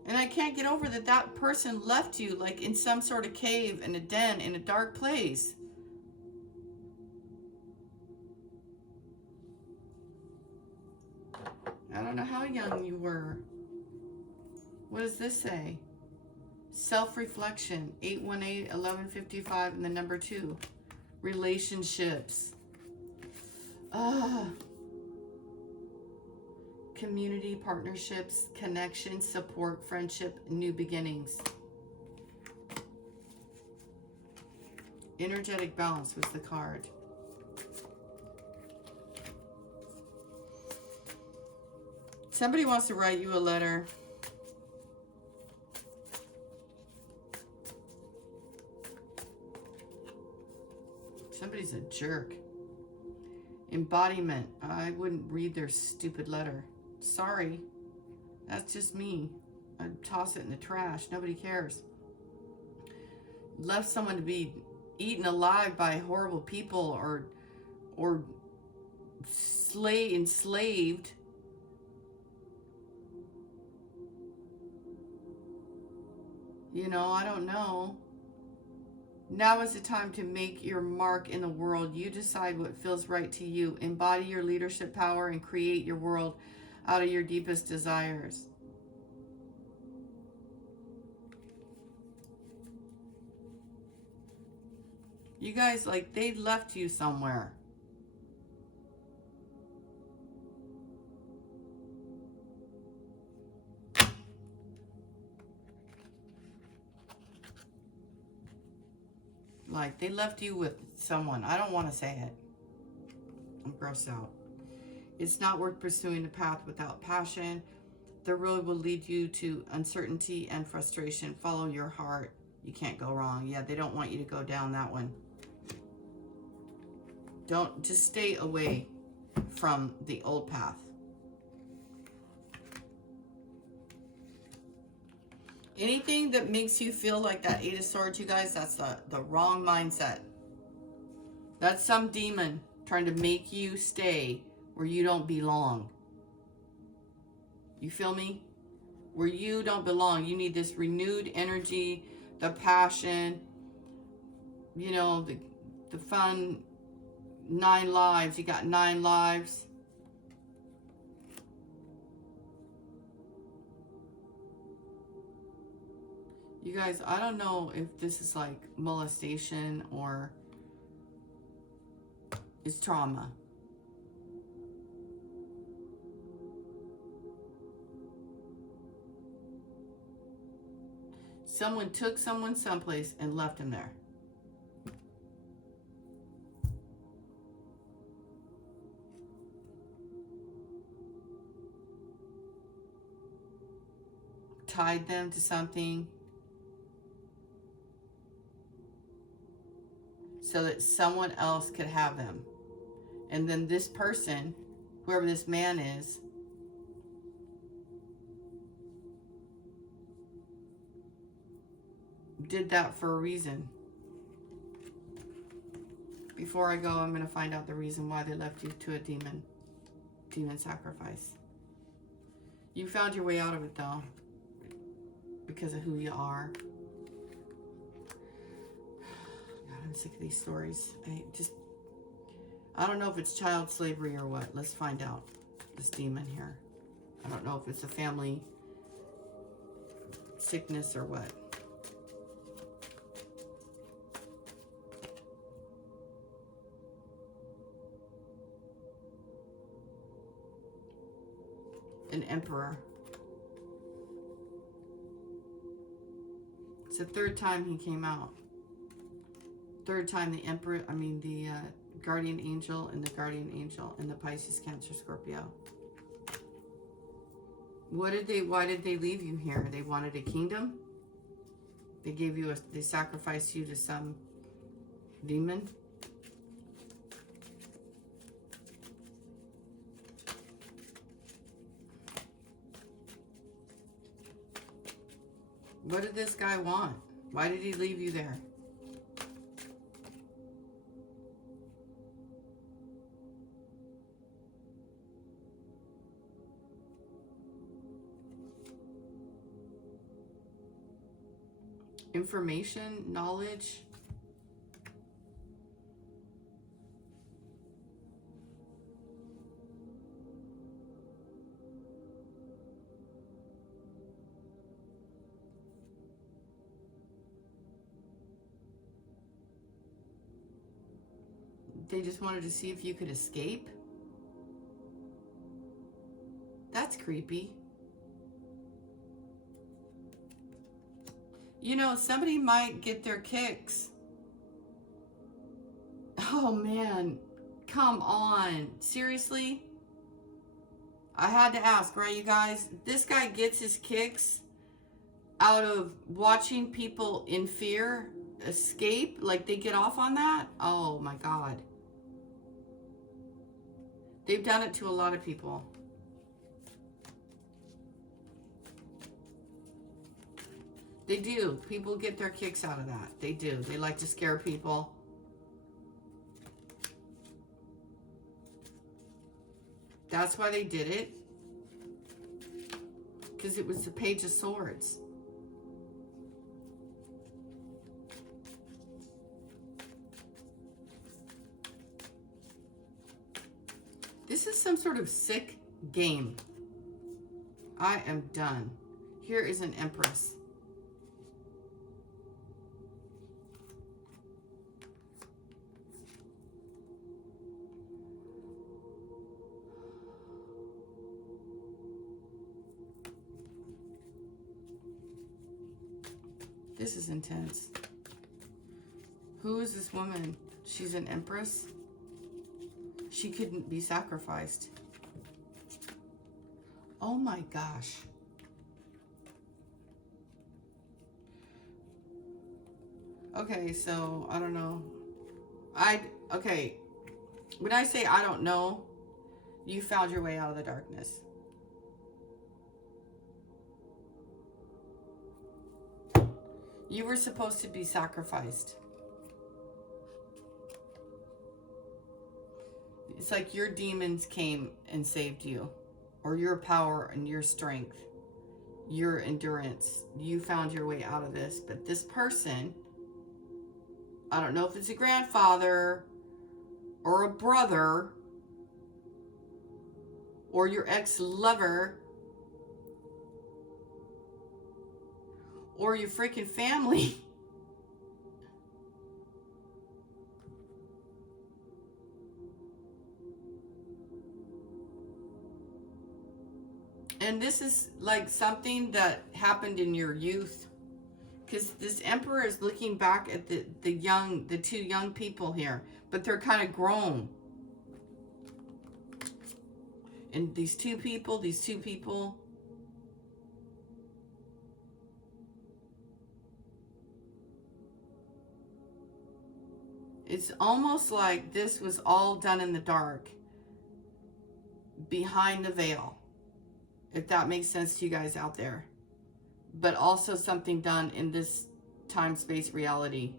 And I can't get over that that person left you like in some sort of cave, in a den, in a dark place. I don't know how young you were. What does this say? Self-reflection, 818-1155, and the number 2. Relationships. Community, partnerships, connection, support, friendship, new beginnings. Energetic balance was the card. Somebody wants to write you a letter. Somebody's a jerk. Embodiment. I wouldn't read their stupid letter. Sorry. That's just me. I'd toss it in the trash. Nobody cares. Left someone to be eaten alive by horrible people or enslaved. You know, I don't know. Now is the time to make your mark in the world. You decide what feels right to you. Embody your leadership power and create your world out of your deepest desires. You guys, like, they left you somewhere. Like, they left you with someone. I don't want to say it. I'm grossed out. It's not worth pursuing a path without passion. The road will lead you to uncertainty and frustration. Follow your heart. You can't go wrong. Yeah, they don't want you to go down that one. Don't, just stay away from the old path. Anything that makes you feel like that Eight of Swords, you guys, that's the wrong mindset. That's some demon trying to make you stay where you don't belong. You feel me? Where you don't belong. You need this renewed energy, the passion, you know, the fun. 9 lives. You got 9 lives. You guys, I don't know if this is like molestation or it's trauma. Someone took someone someplace and left him there. Tied them to something so that someone else could have them. And then this person, whoever this man is, did that for a reason. Before I go, I'm going to find out the reason why they left you to a demon sacrifice. You found your way out of it though, because of who you are. God, I'm sick of these stories. I don't know if it's child slavery or what. Let's find out. This demon here. I don't know if it's a family sickness or what. An emperor. It's the 3rd time he came out. 3rd time the emperor, Guardian angel and the guardian angel and the Pisces, Cancer, Scorpio. Why did they leave you here? They wanted a kingdom? They sacrificed you to some demon? What did this guy want? Why did he leave you there? Information, knowledge. They just wanted to see if you could escape. That's creepy. You know, somebody might get their kicks. Oh man, come on. Seriously? I had to ask, right, you guys? This guy gets his kicks out of watching people in fear escape. Like, they get off on that? Oh my God. They've done it to a lot of people. They do. People get their kicks out of that. They do. They like to scare people. That's why they did it. Because it was the Page of Swords. This is some sort of sick game. I am done. Here is an Empress. This is intense. Who is this woman? She's an Empress. She couldn't be sacrificed. Oh my gosh. Okay, so I don't know. Okay. When I say I don't know, you found your way out of the darkness. You were supposed to be sacrificed. It's like your demons came and saved you, or your power and your strength, your endurance. You found your way out of this, but this person, I don't know if it's a grandfather or a brother or your ex-lover or your freaking family. And this is like something that happened in your youth. Because this Emperor is looking back at the two young people here. But they're kind of grown. And these two people. It's almost like this was all done in the dark. Behind the veil. If that makes sense to you guys out there. But also something done in this time-space reality.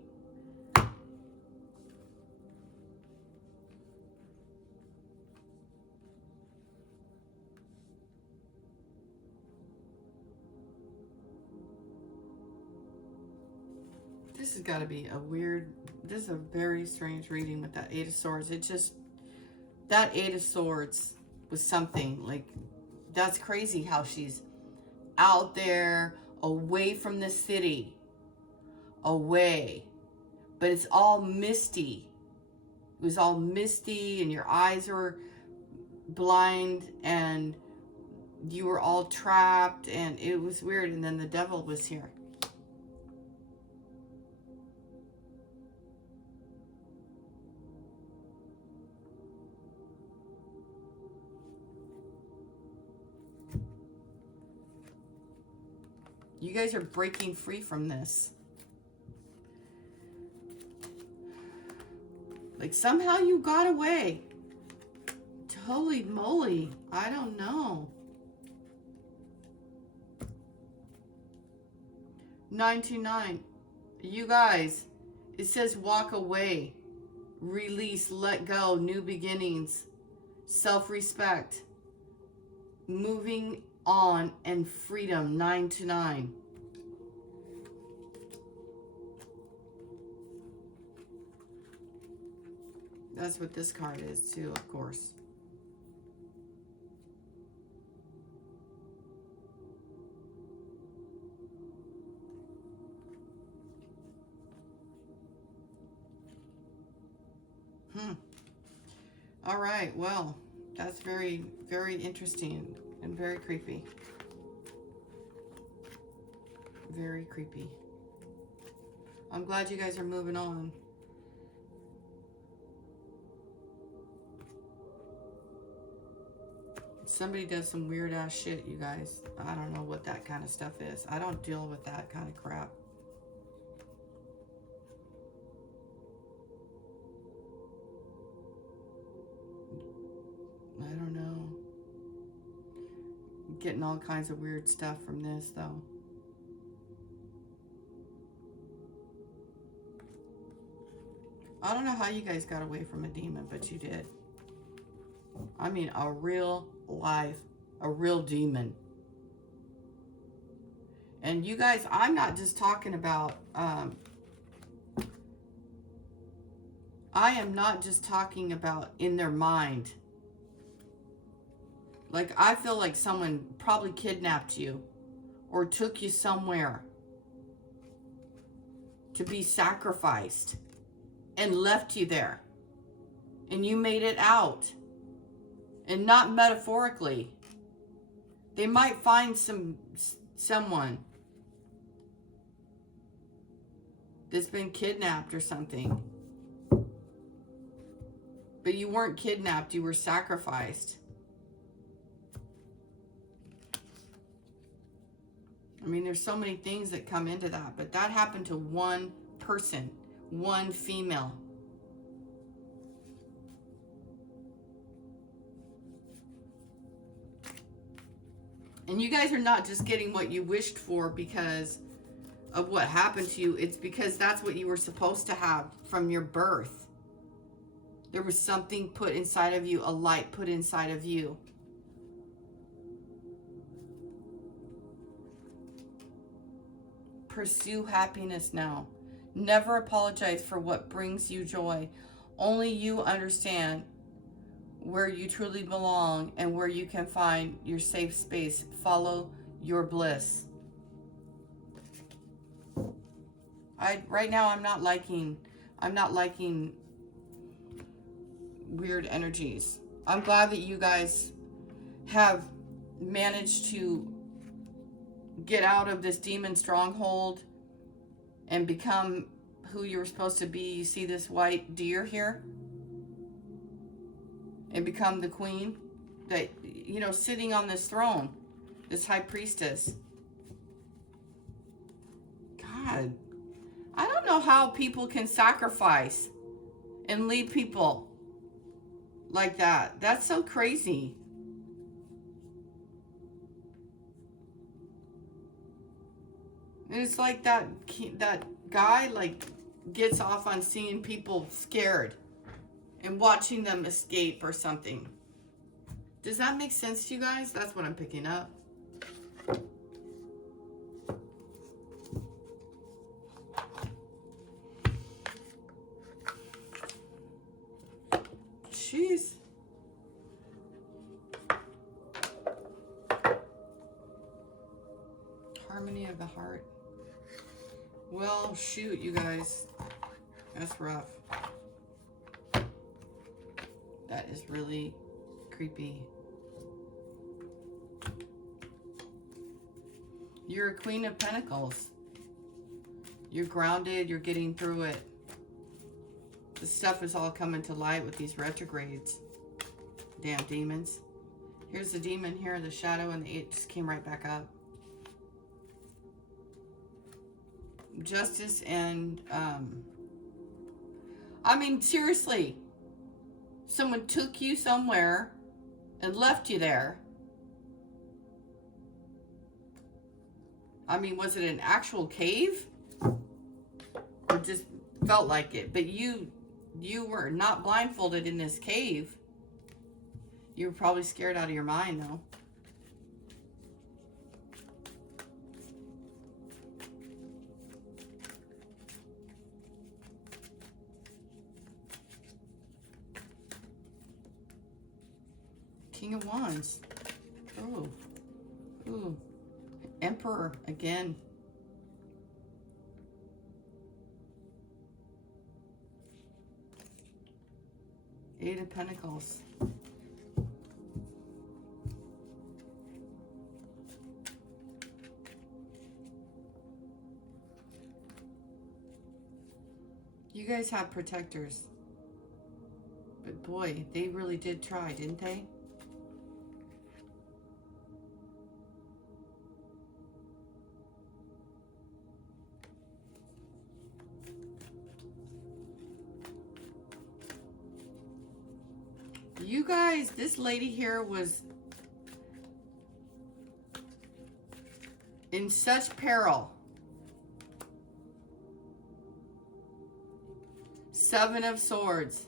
This has got to be a weird... This is a very strange reading with that Eight of Swords. It just... That Eight of Swords was something like... That's crazy how she's out there, away from the city. Away. But it's all misty. It was all misty and your eyes were blind and you were all trapped and it was weird. And then the devil was here. You guys are breaking free from this. Like somehow you got away. Holy moly. I don't know. 929. You guys, it says walk away, release, let go, new beginnings, self-respect, moving on, and freedom. 929. That's what this card is too, of course. All right, well, that's very, very interesting and very creepy. Very creepy. I'm glad you guys are moving on. Somebody does some weird ass shit, you guys. I don't know what that kind of stuff is. I don't deal with that kind of crap. I don't know. I'm getting all kinds of weird stuff from this, though. I don't know how you guys got away from a demon, but you did. I mean, a real life, a real demon. And you guys, I'm not just talking about, I am not just talking about in their mind. Like, I feel like someone probably kidnapped you or took you somewhere to be sacrificed and left you there. And you made it out. And not metaphorically. They might find someone that's been kidnapped or something. But you weren't kidnapped, you were sacrificed. I mean, there's so many things that come into that, but that happened to one person, one female. And you guys are not just getting what you wished for because of what happened to you. It's because that's what you were supposed to have from your birth. There was something put inside of you, a light put inside of you. Pursue happiness now. Never apologize for what brings you joy. Only you understand where you truly belong and where you can find your safe space. Follow your bliss. Right now I'm not liking weird energies. I'm glad that you guys have managed to get out of this demon stronghold and become who you're supposed to be. You see this white deer here? And become the queen that, you know, sitting on this throne, this high priestess. God, I don't know how people can sacrifice and leave people like that. That's so crazy. And it's like that guy like gets off on seeing people scared and watching them escape or something. Does that make sense to you guys? That's what I'm picking up. Jeez. Harmony of the heart. Well, shoot, you guys. That's rough. That is really creepy. You're a Queen of Pentacles. You're grounded. You're getting through it. The stuff is all coming to light with these retrogrades. Damn demons. Here's the demon here, the shadow, and it just came right back up. Justice and, I mean, seriously, someone took you somewhere and left you there. I mean, was it an actual cave? Or just felt like it? But you were not blindfolded in this cave. You were probably scared out of your mind, though. King of Wands. Oh. Ooh. Emperor again. Eight of Pentacles. You guys have protectors. But boy, they really did try, didn't they? You guys, this lady here was in such peril. Seven of Swords.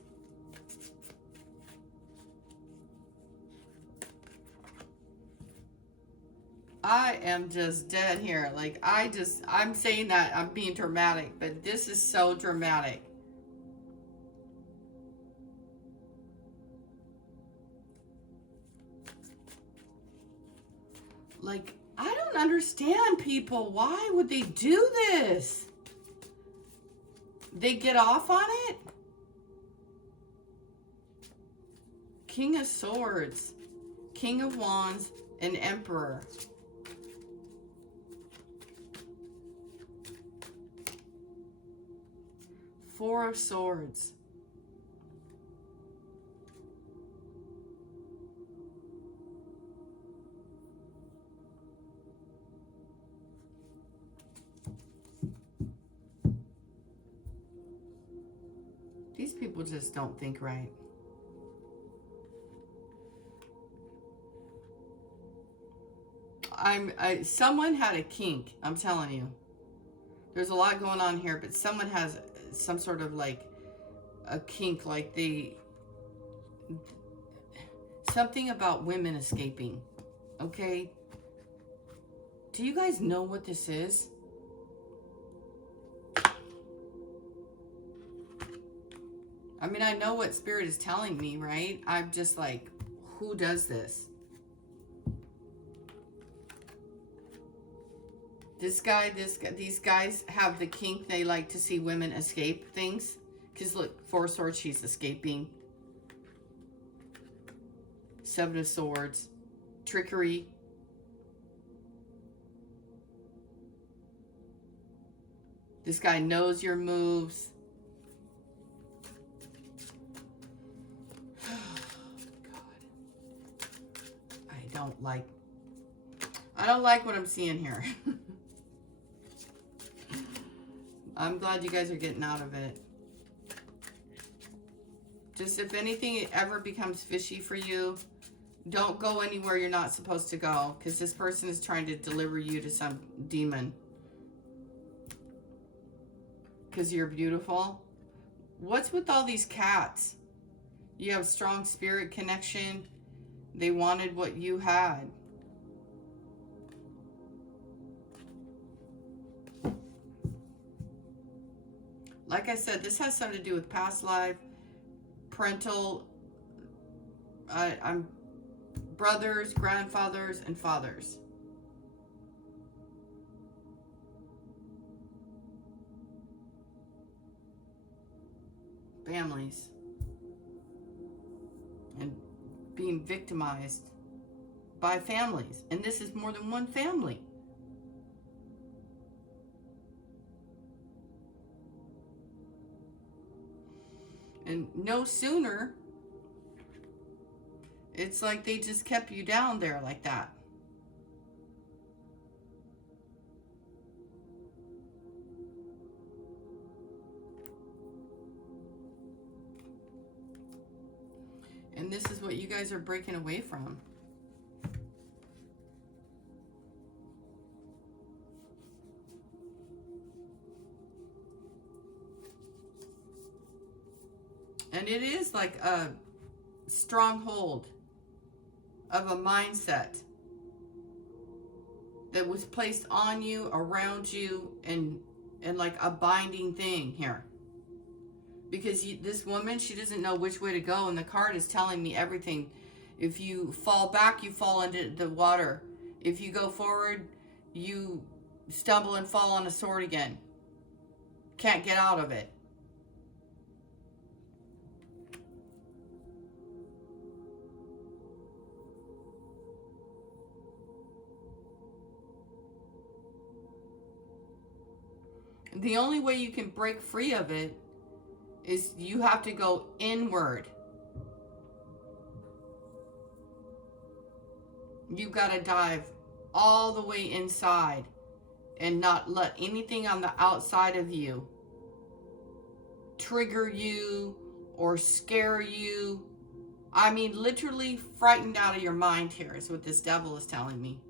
I am just dead here. Like, I'm saying that I'm being dramatic, but this is so dramatic. Like, I don't understand people. Why would they do this? They get off on it? King of Swords, King of Wands, and Emperor. Four of Swords. These people just don't think right. Someone had a kink, I'm telling you. There's a lot going on here, but someone has some sort of like a kink, like something about women escaping. Okay? Do you guys know what this is? I mean, I know what Spirit is telling me, right? I'm just like, who does this? These guys have the kink. They like to see women escape things. Because look, Four of Swords, she's escaping. Seven of Swords. Trickery. This guy knows your moves. I don't like what I'm seeing here. I'm glad you guys are getting out of it. Just if anything ever becomes fishy for you, don't go anywhere you're not supposed to go, because this person is trying to deliver you to some demon. Because you're beautiful. What's with all these cats? You have strong spirit connection. They wanted what you had. Like I said, this has something to do with past life, parental, I'm brothers, grandfathers, and fathers. Families. And being victimized by families. And this is more than one family. And no sooner, it's like they just kept you down there like that. And this is what you guys are breaking away from. And it is like a stronghold of a mindset that was placed on you, around you, and like a binding thing here. Because this woman, she doesn't know which way to go, and the card is telling me everything. If you fall back, you fall into the water. If you go forward, you stumble and fall on a sword again. Can't get out of it. The only way you can break free of it is you have to go inward. You've got to dive all the way inside and not let anything on the outside of you trigger you or scare you. I mean, literally frightened out of your mind here is what this devil is telling me.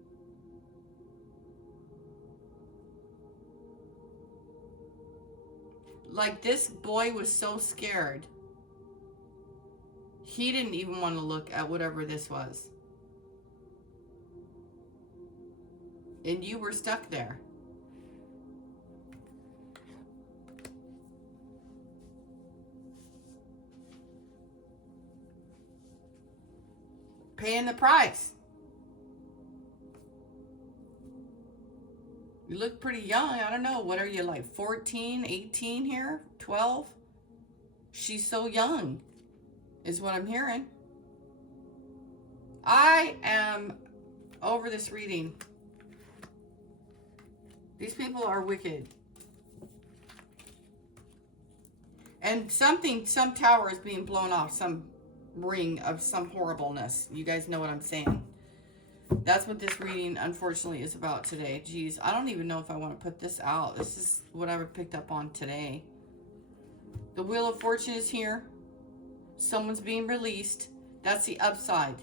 Like, this boy was so scared. He didn't even want to look at whatever this was. And you were stuck there. Paying the price. You look pretty young. I don't know. What are you, like 14, 18 here? 12? She's so young, is what I'm hearing. I am over this reading. These people are wicked. And some tower is being blown off, some ring of some horribleness. You guys know what I'm saying. That's what this reading, unfortunately, is about today. Geez, I don't even know if I want to put this out. This is what I picked up on today. The Wheel of Fortune is here. Someone's being released. That's the upside.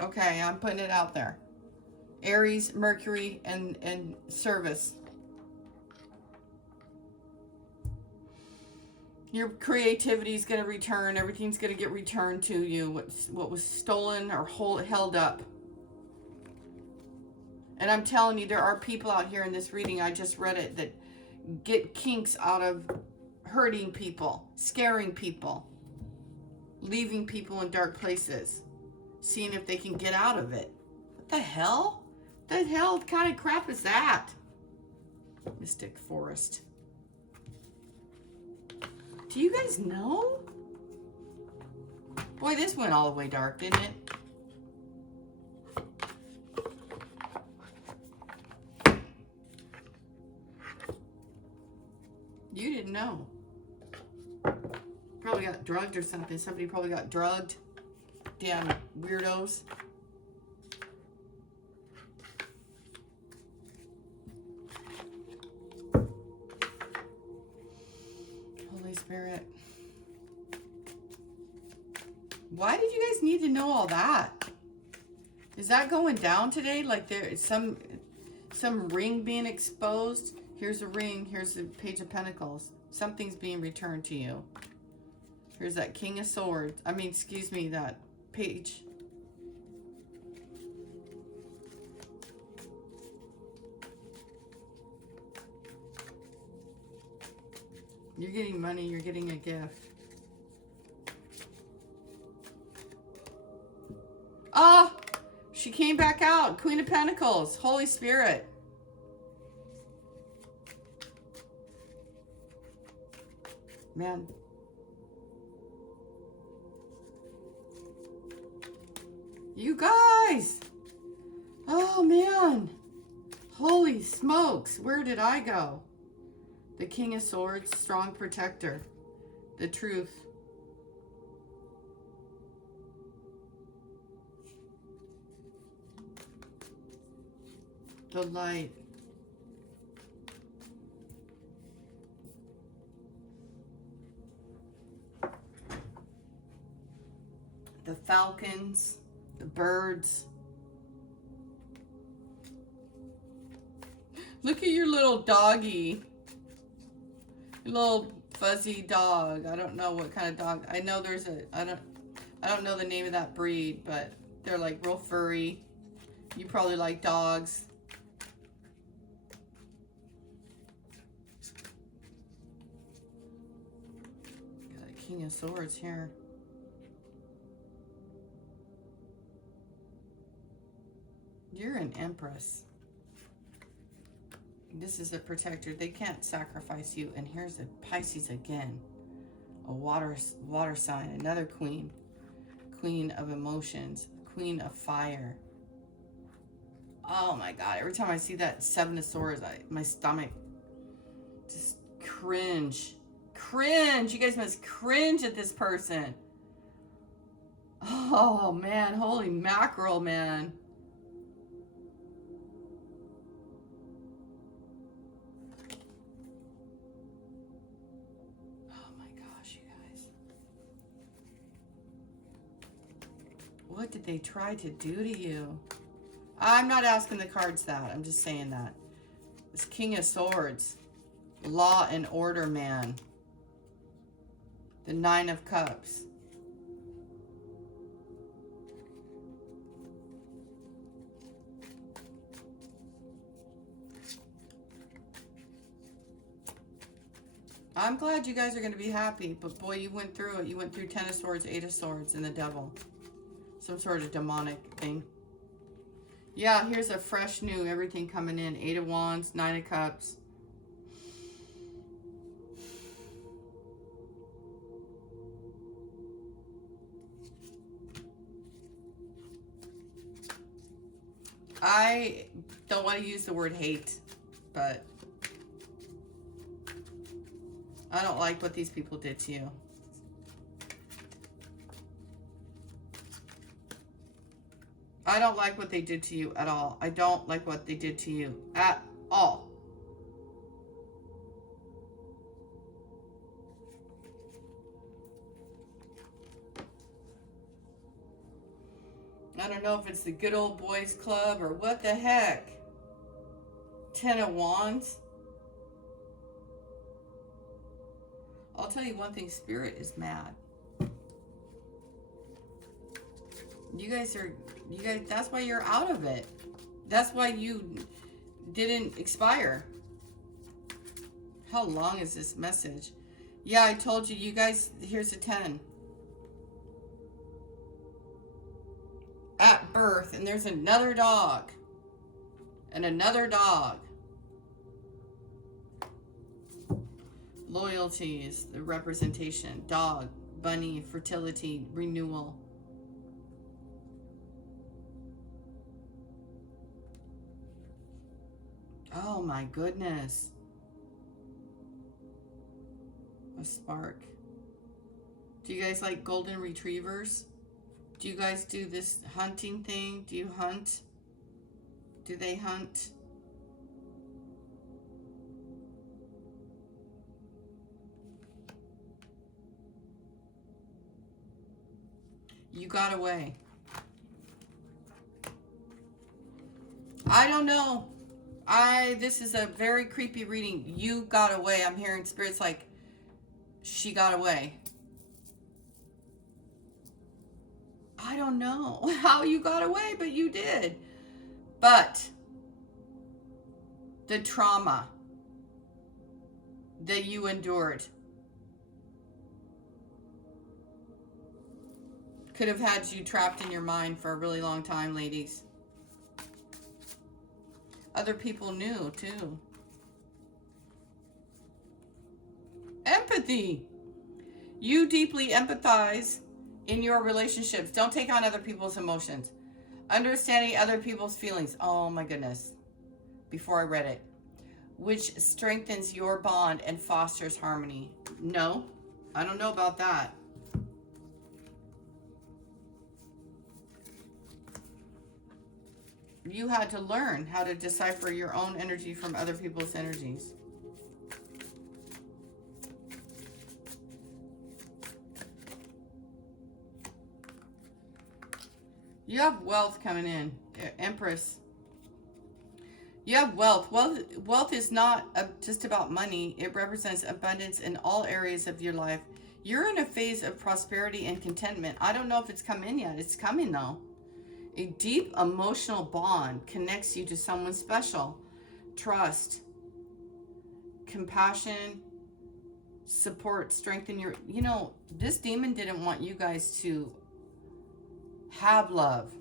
Okay, I'm putting it out there. Aries, Mercury, and service. Your creativity is going to return. Everything's going to get returned to you. What was stolen or held up. And I'm telling you, there are people out here in this reading, I just read it, that get kinks out of hurting people, scaring people, leaving people in dark places, seeing if they can get out of it. What the hell? What the hell kind of crap is that? Mystic Forest. Do you guys know? Boy, this went all the way dark, didn't it? You didn't know. Probably got drugged or something. Somebody probably got drugged. Damn weirdos. Holy Spirit. Why did you guys need to know all that? Is that going down today? Like there is some ring being exposed? Here's a ring. Here's the Page of Pentacles. Something's being returned to you. Here's that King of Swords. I mean, excuse me, that Page. You're getting money. You're getting a gift. Ah! She came back out. Queen of Pentacles. Holy Spirit. Man. You guys. Oh, man. Holy smokes. Where did I go? The King of Swords, strong protector. The truth. The light. the falcons, the birds. Look at your little doggy. Your little fuzzy dog. I don't know what kind of dog. I know there's a, I don't know the name of that breed, but they're like real furry. You probably like dogs. Got a King of Swords here. You're an Empress. This is a protector. They can't sacrifice you. And here's a Pisces again. A water sign. Another queen. Queen of emotions. Queen of fire. Oh my God. Every time I see that Seven of Swords, my stomach just cringe. Cringe. You guys must cringe at this person. Oh man. Holy mackerel, man. What did they try to do to you? I'm not asking the cards that. I'm just saying that. This King of Swords. Law and order man. The Nine of Cups. I'm glad you guys are going to be happy. But boy, you went through it. You went through Ten of Swords, Eight of Swords, and the Devil. Some sort of demonic thing. Yeah, here's a fresh new everything coming in. Eight of Wands, Nine of Cups. I don't want to use the word hate, but I don't like what these people did to you. I don't like what they did to you at all. I don't like what they did to you at all. I don't know if it's the good old boys club or what the heck. Ten of Wands. I'll tell you one thing, Spirit is mad. You guys, that's why you're out of it. That's why you didn't expire. How long is this message? Yeah, I told you, you guys, here's a 10. At birth, and there's another dog. And another dog. Loyalty is the representation. Dog, bunny, fertility, renewal. Oh my goodness. A spark. Do you guys like golden retrievers? Do you guys do this hunting thing? Do you hunt? Do they hunt? You got away. I don't know. This is a very creepy reading. You got away. I'm hearing spirits like, she got away. I don't know how you got away, but you did. But the trauma that you endured could have had you trapped in your mind for a really long time, ladies. Other people knew, too. Empathy. You deeply empathize in your relationships. Don't take on other people's emotions. Understanding other people's feelings. Oh, my goodness. Before I read it. Which strengthens your bond and fosters harmony. No, I don't know about that. You had to learn how to decipher your own energy from other people's energies. You have wealth coming in. Empress. You have wealth. Wealth is not just about money. It represents abundance in all areas of your life. You're in a phase of prosperity and contentment. I don't know if it's come in yet. It's coming though. A deep emotional bond connects you to someone special. Trust, compassion, support, strengthen your... You know, this demon didn't want you guys to have love,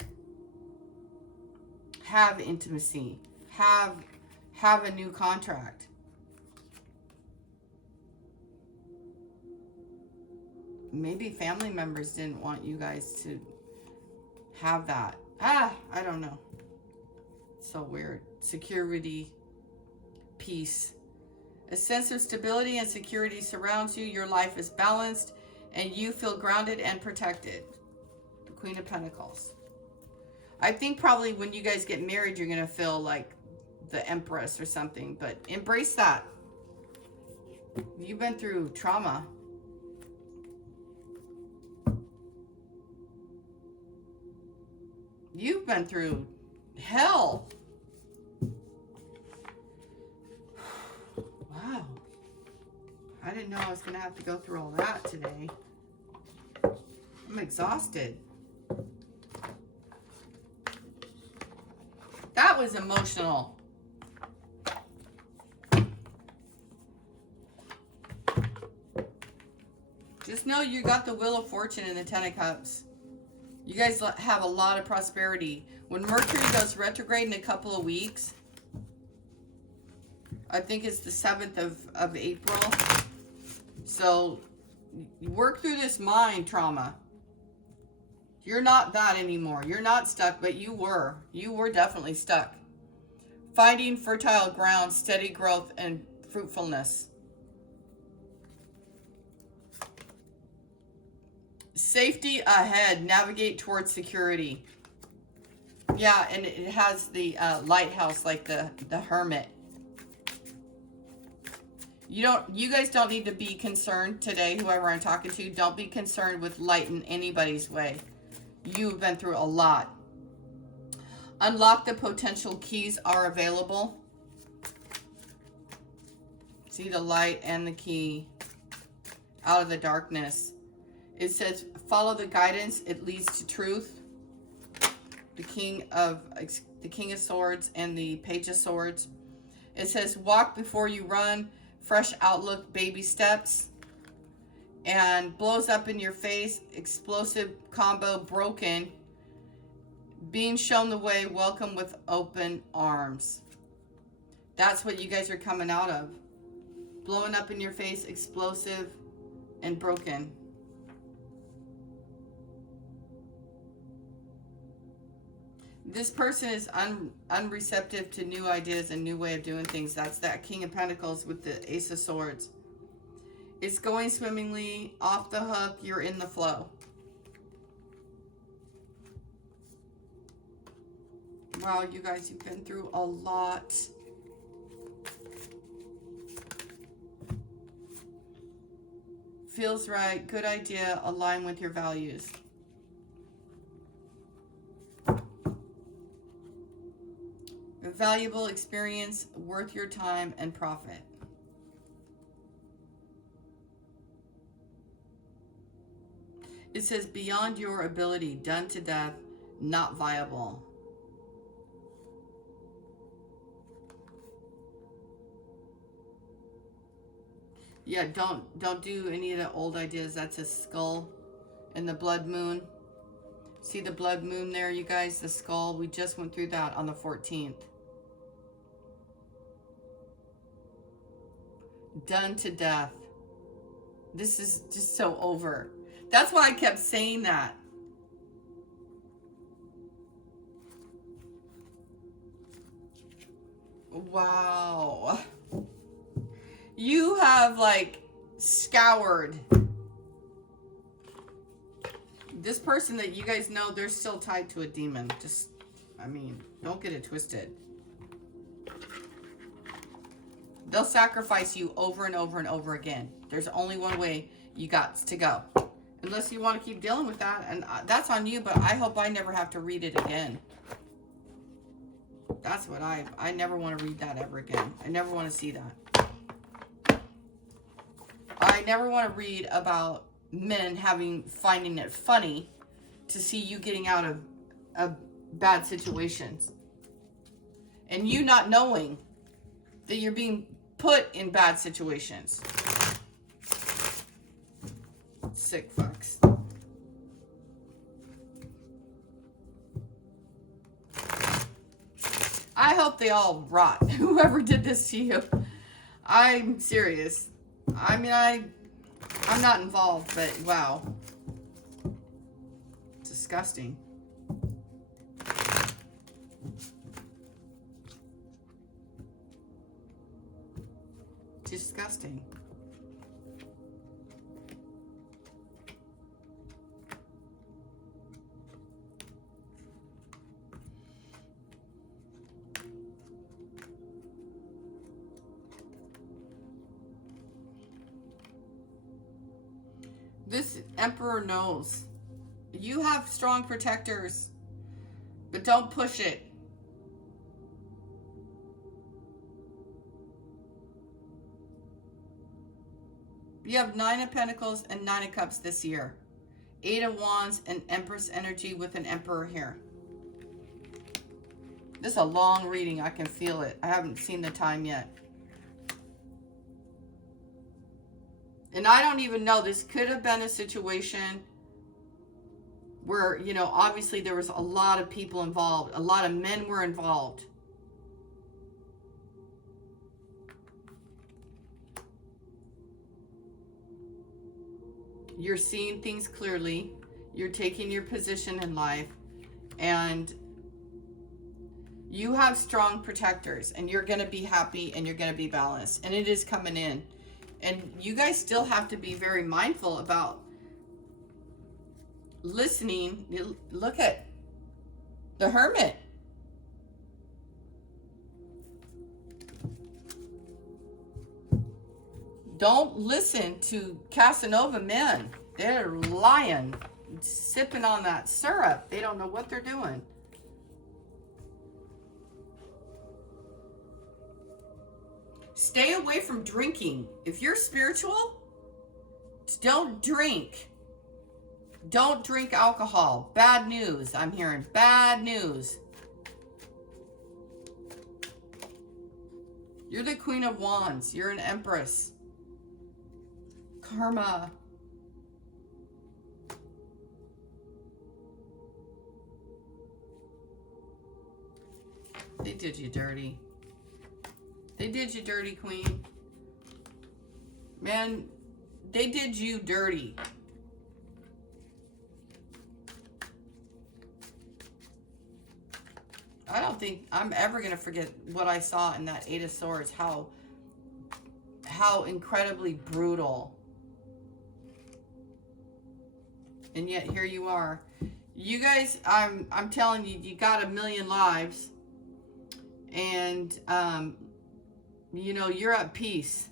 have intimacy, have a new contract. Maybe family members didn't want you guys to have that. I don't know. So weird. Security, peace. A sense of stability and security surrounds you. Your life is balanced and you feel grounded and protected. The Queen of Pentacles. I think probably when you guys get married, you're going to feel like the Empress or something, but embrace that. You've been through trauma. You've been through hell. Wow. I didn't know I was going to have to go through all that today. I'm exhausted. That was emotional. Just know you got the Wheel of Fortune and the Ten of Cups. You guys have a lot of prosperity. When Mercury goes retrograde in a couple of weeks, I think it's the 7th of April. So you work through this mind trauma. You're not that anymore. You're not stuck, but you were. You were definitely stuck. Finding fertile ground, steady growth, and fruitfulness. Safety ahead. Navigate towards security. Yeah, and it has the lighthouse like the hermit. You guys don't need to be concerned today, whoever I'm talking to. Don't be concerned with light in anybody's way. You've been through a lot. Unlock the potential keys are available. See the light and the key out of the darkness. It says, follow the guidance. It leads to truth. The King of Swords and the Page of Swords. It says, walk before you run. Fresh outlook, baby steps. And blows up in your face. Explosive combo, broken. Being shown the way, welcome with open arms. That's what you guys are coming out of. Blowing up in your face, explosive, and broken. This person is unreceptive to new ideas and new way of doing things. That's that King of Pentacles with the Ace of Swords. It's going swimmingly, off the hook, you're in the flow. Wow, you guys, you've been through a lot. Feels right, good idea, align with your values. A valuable experience, worth your time and profit. It says beyond your ability, done to death, not viable. Yeah, don't do any of the old ideas. That's a skull and the blood moon. See the blood moon there, you guys? The skull. We just went through that on the 14th. Done to death. This is just so over. That's why I kept saying that. Wow. You have like scoured. This person that you guys know, they're still tied to a demon. Just, I mean, don't get it twisted. They'll sacrifice you over and over and over again. There's only one way you got to go. Unless you want to keep dealing with that. And that's on you, but I hope I never have to read it again. That's what I never want to read that ever again. I never want to see that. I never want to read about men finding it funny to see you getting out of bad situations. And you not knowing that you're being put in bad situations. Sick fucks. I hope they all rot. Whoever did this to you. I'm serious. I mean, I'm not involved, but wow. Disgusting. Disgusting. This Emperor knows. You have strong protectors, but don't push it. You have 9 of Pentacles and 9 of Cups this year. 8 of Wands and Empress energy with an Emperor here. This is a long reading. I can feel it. I haven't seen the time yet. And I don't even know. This could have been a situation where, you know, obviously there was a lot of people involved. A lot of men were involved. You're seeing things clearly. You're taking your position in life. And you have strong protectors. And you're going to be happy and you're going to be balanced. And it is coming in. And you guys still have to be very mindful about listening. Look at the Hermit. Don't listen to Casanova men. They're lying, sipping on that syrup. They don't know what they're doing. Stay away from drinking. If you're spiritual, don't drink. Don't drink alcohol. Bad news. I'm hearing bad news. You're the Queen of Wands. You're an Empress. Karma. They did you dirty. They did you dirty, Queen. Man, they did you dirty. I don't think I'm ever going to forget what I saw in that 8 of Swords. How incredibly brutal. And yet here you are. You guys, I'm telling you, you got 1,000,000 lives. And, you know, you're at peace.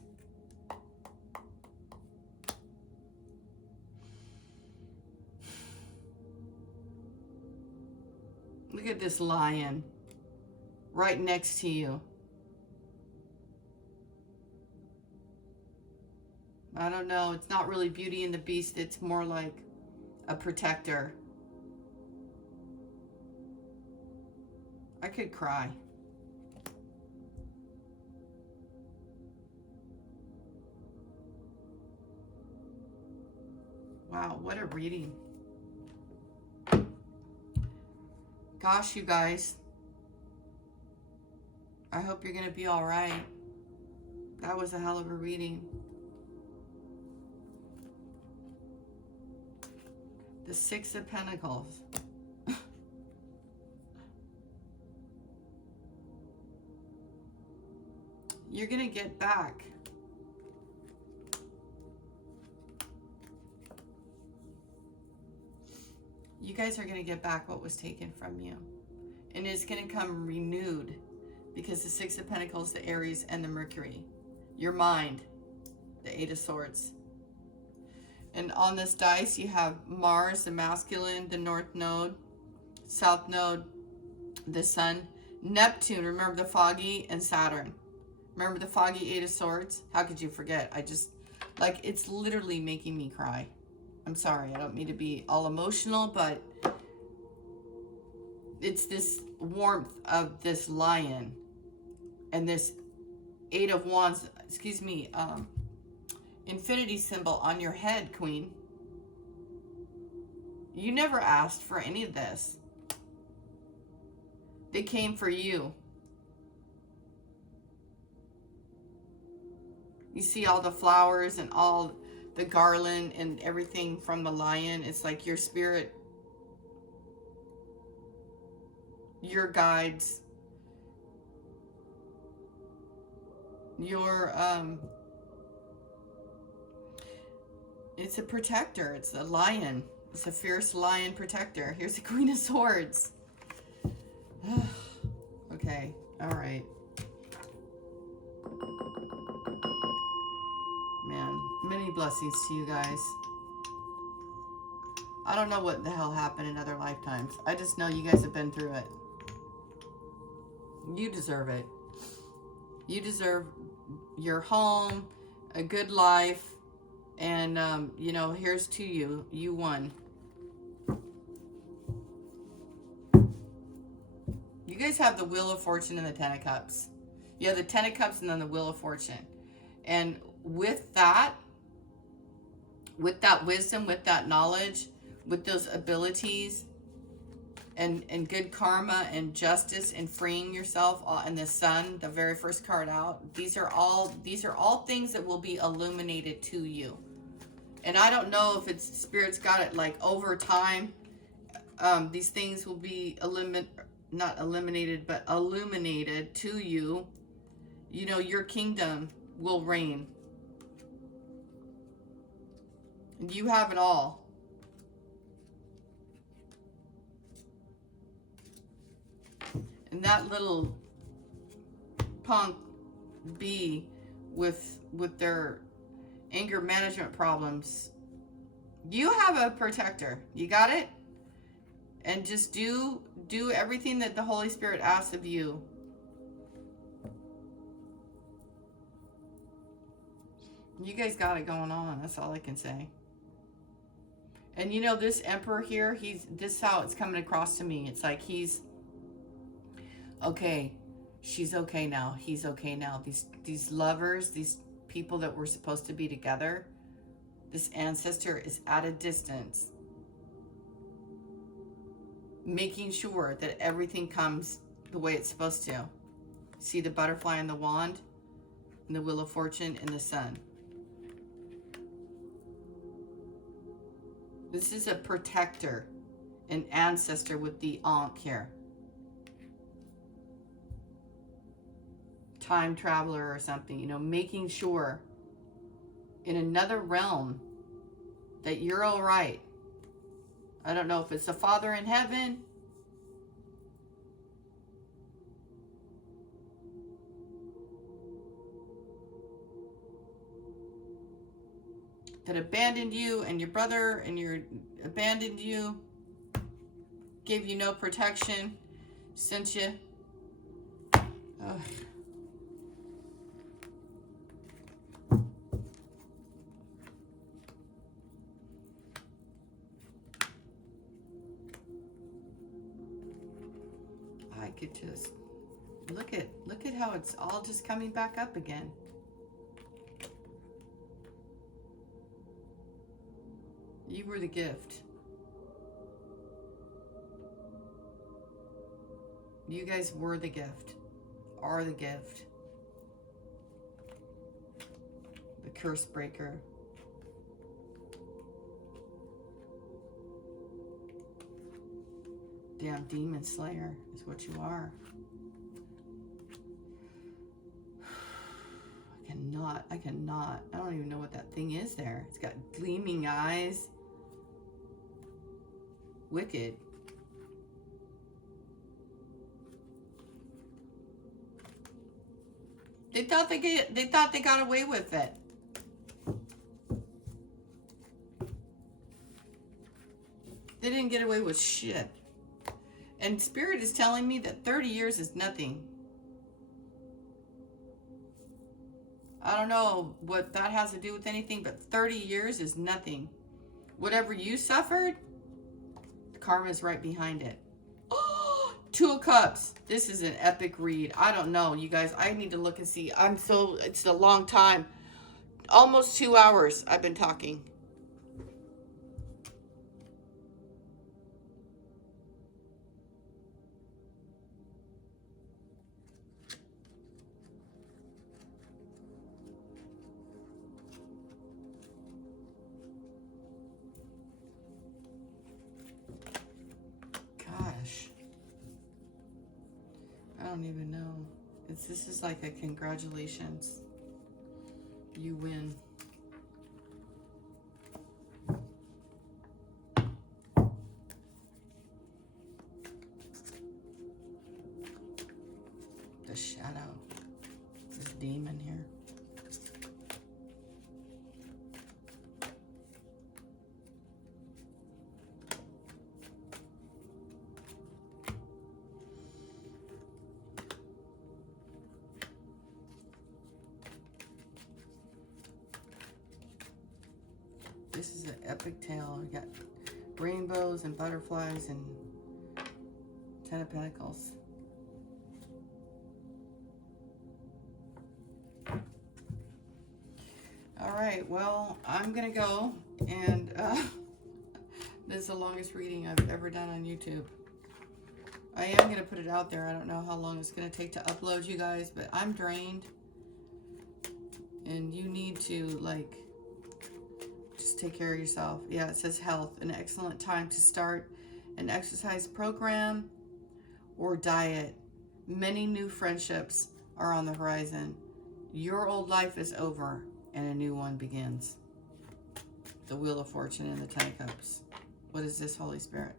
Look at this lion right next to you. I don't know. It's not really Beauty and the Beast. It's more like a protector. I could cry. Wow, what a reading. Gosh, you guys. I hope you're going to be all right. That was a hell of a reading. The 6 of Pentacles. You're going to get back. You guys are going to get back what was taken from you. And it's going to come renewed because the 6 of Pentacles, the Aries, and the Mercury. Your mind, the 8 of Swords. And on this dice, you have Mars, the masculine, the north node, south node, the sun, Neptune, remember the foggy, and Saturn. Remember the foggy Eight of Swords? How could you forget? I just, like, it's literally making me cry. I'm sorry, I don't mean to be all emotional, but it's this warmth of this lion and this Eight of Wands, excuse me, infinity symbol on your head, Queen. You never asked for any of this. They came for you. You see all the flowers and all the garland and everything from the lion. It's like your spirit, your guides, your, it's a protector. It's a lion. It's a fierce lion protector. Here's the Queen of Swords. Okay. All right. Man, many blessings to you guys. I don't know what the hell happened in other lifetimes. I just know you guys have been through it. You deserve it. You deserve your home, a good life, and, you know, here's to you. You won. You guys have the Wheel of Fortune and the Ten of Cups. You have the Ten of Cups and then the Wheel of Fortune. And with that wisdom, with that knowledge, with those abilities, and good karma and justice and freeing yourself, and the sun, the very first card out, these are all things that will be illuminated to you. And I don't know if it's Spirit's got it like over time. These things will be not eliminated, but illuminated to you. You know, your kingdom will reign. You have it all. And that little punk bee with their anger management problems, you have a protector. You got it? And just do everything that the Holy Spirit asks of you. You guys got it going on. That's all I can say. And you know, this Emperor here, this is how it's coming across to me. It's like he's okay. She's okay now. He's okay now. These lovers, these people that were supposed to be together, this ancestor is at a distance, making sure that everything comes the way it's supposed to. See the butterfly and the wand, and the Wheel of Fortune and the sun. This is a protector, an ancestor with the Ankh here. Time traveler or something, you know, making sure in another realm that you're all right. I don't know if it's the Father in heaven, that abandoned you, and your brother and your abandoned you, gave you no protection, sent you. Ugh. I could just look at how it's all just coming back up again. You were the gift. You guys were the gift, are the gift. The curse breaker. Damn demon slayer is what you are. I cannot. I don't even know what that thing is there. It's got gleaming eyes. Wicked. They thought they got away with it. They didn't get away with shit. And Spirit is telling me that 30 years is nothing. I don't know what that has to do with anything, but 30 years is nothing. Whatever you suffered, karma is right behind it. Oh, Two of Cups. This is an epic read. I don't know, you guys. I need to look and see. It's a long time. Almost 2 hours I've been talking. Gosh. I don't even know. This is like a congratulations. You win. The shadow. This demon here. This is an epic tale. We got rainbows and butterflies and 10 of Pentacles. All right, well, I'm going to go, and this is the longest reading I've ever done on YouTube. I am going to put it out there. I don't know how long it's going to take to upload, you guys, but I'm drained, and you need to, like, just take care of yourself. Yeah, it says health, an excellent time to start an exercise program or diet. Many new friendships are on the horizon. Your old life is over and a new one begins. The Wheel of Fortune and the 10 of Cups. What is this, Holy Spirit?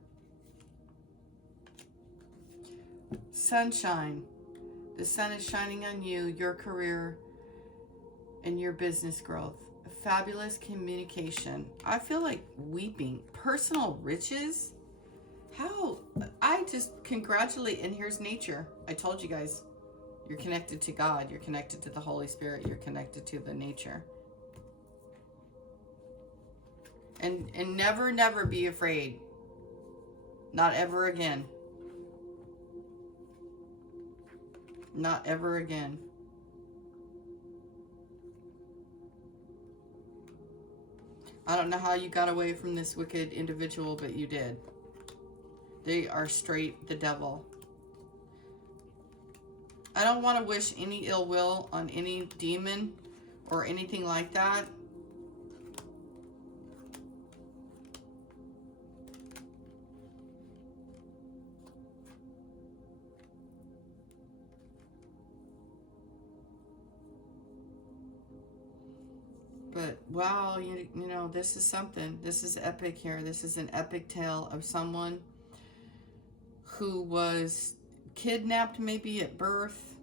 Sunshine. The sun is shining on you, your career, and your business growth. Fabulous communication. I feel like weeping. Personal riches. How? I just congratulate. And here's nature. I told you guys. You're connected to God. You're connected to the Holy Spirit. You're connected to the nature. And never, never be afraid. Not ever again. Not ever again. I don't know how you got away from this wicked individual, but you did. They are straight the devil. I don't want to wish any ill will on any demon or anything like that. But wow, you know, this is something. This is epic here. This is an epic tale of someone who was kidnapped maybe at birth.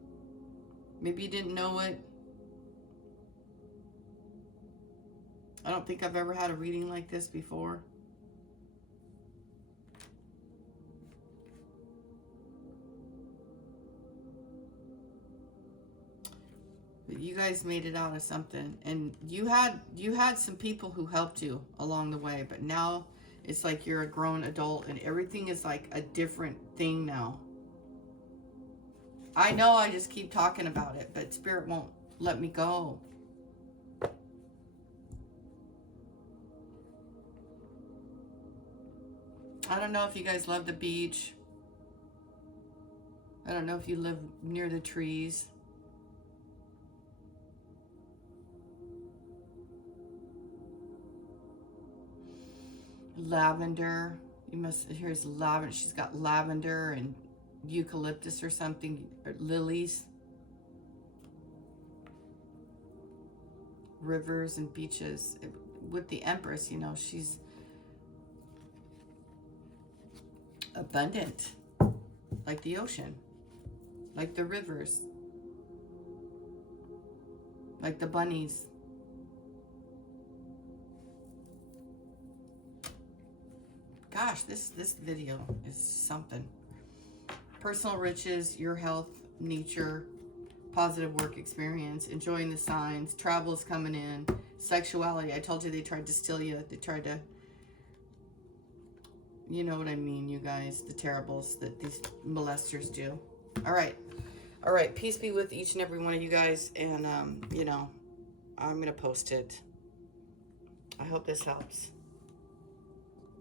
Maybe you didn't know it. I don't think I've ever had a reading like this before. But you guys made it out of something, and you had some people who helped you along the way, but now it's like you're a grown adult and everything is like a different thing now. I know I just keep talking about it, but Spirit won't let me go. I don't know if you guys love the beach. I don't know if you live near the trees. Lavender. You must, here's lavender. She's got lavender and eucalyptus or something, or lilies. Rivers and beaches. With the Empress, you know, she's abundant, like the ocean, like the rivers, like the bunnies. Gosh, gosh, this video is something. Personal riches, your health, nature, positive work experience, enjoying the signs, travel's coming in, sexuality. I told you they tried to steal you. They tried to, you know what I mean, you guys, the terribles that these molesters do. All right. All right. Peace be with each and every one of you guys. And, you know, I'm going to post it. I hope this helps.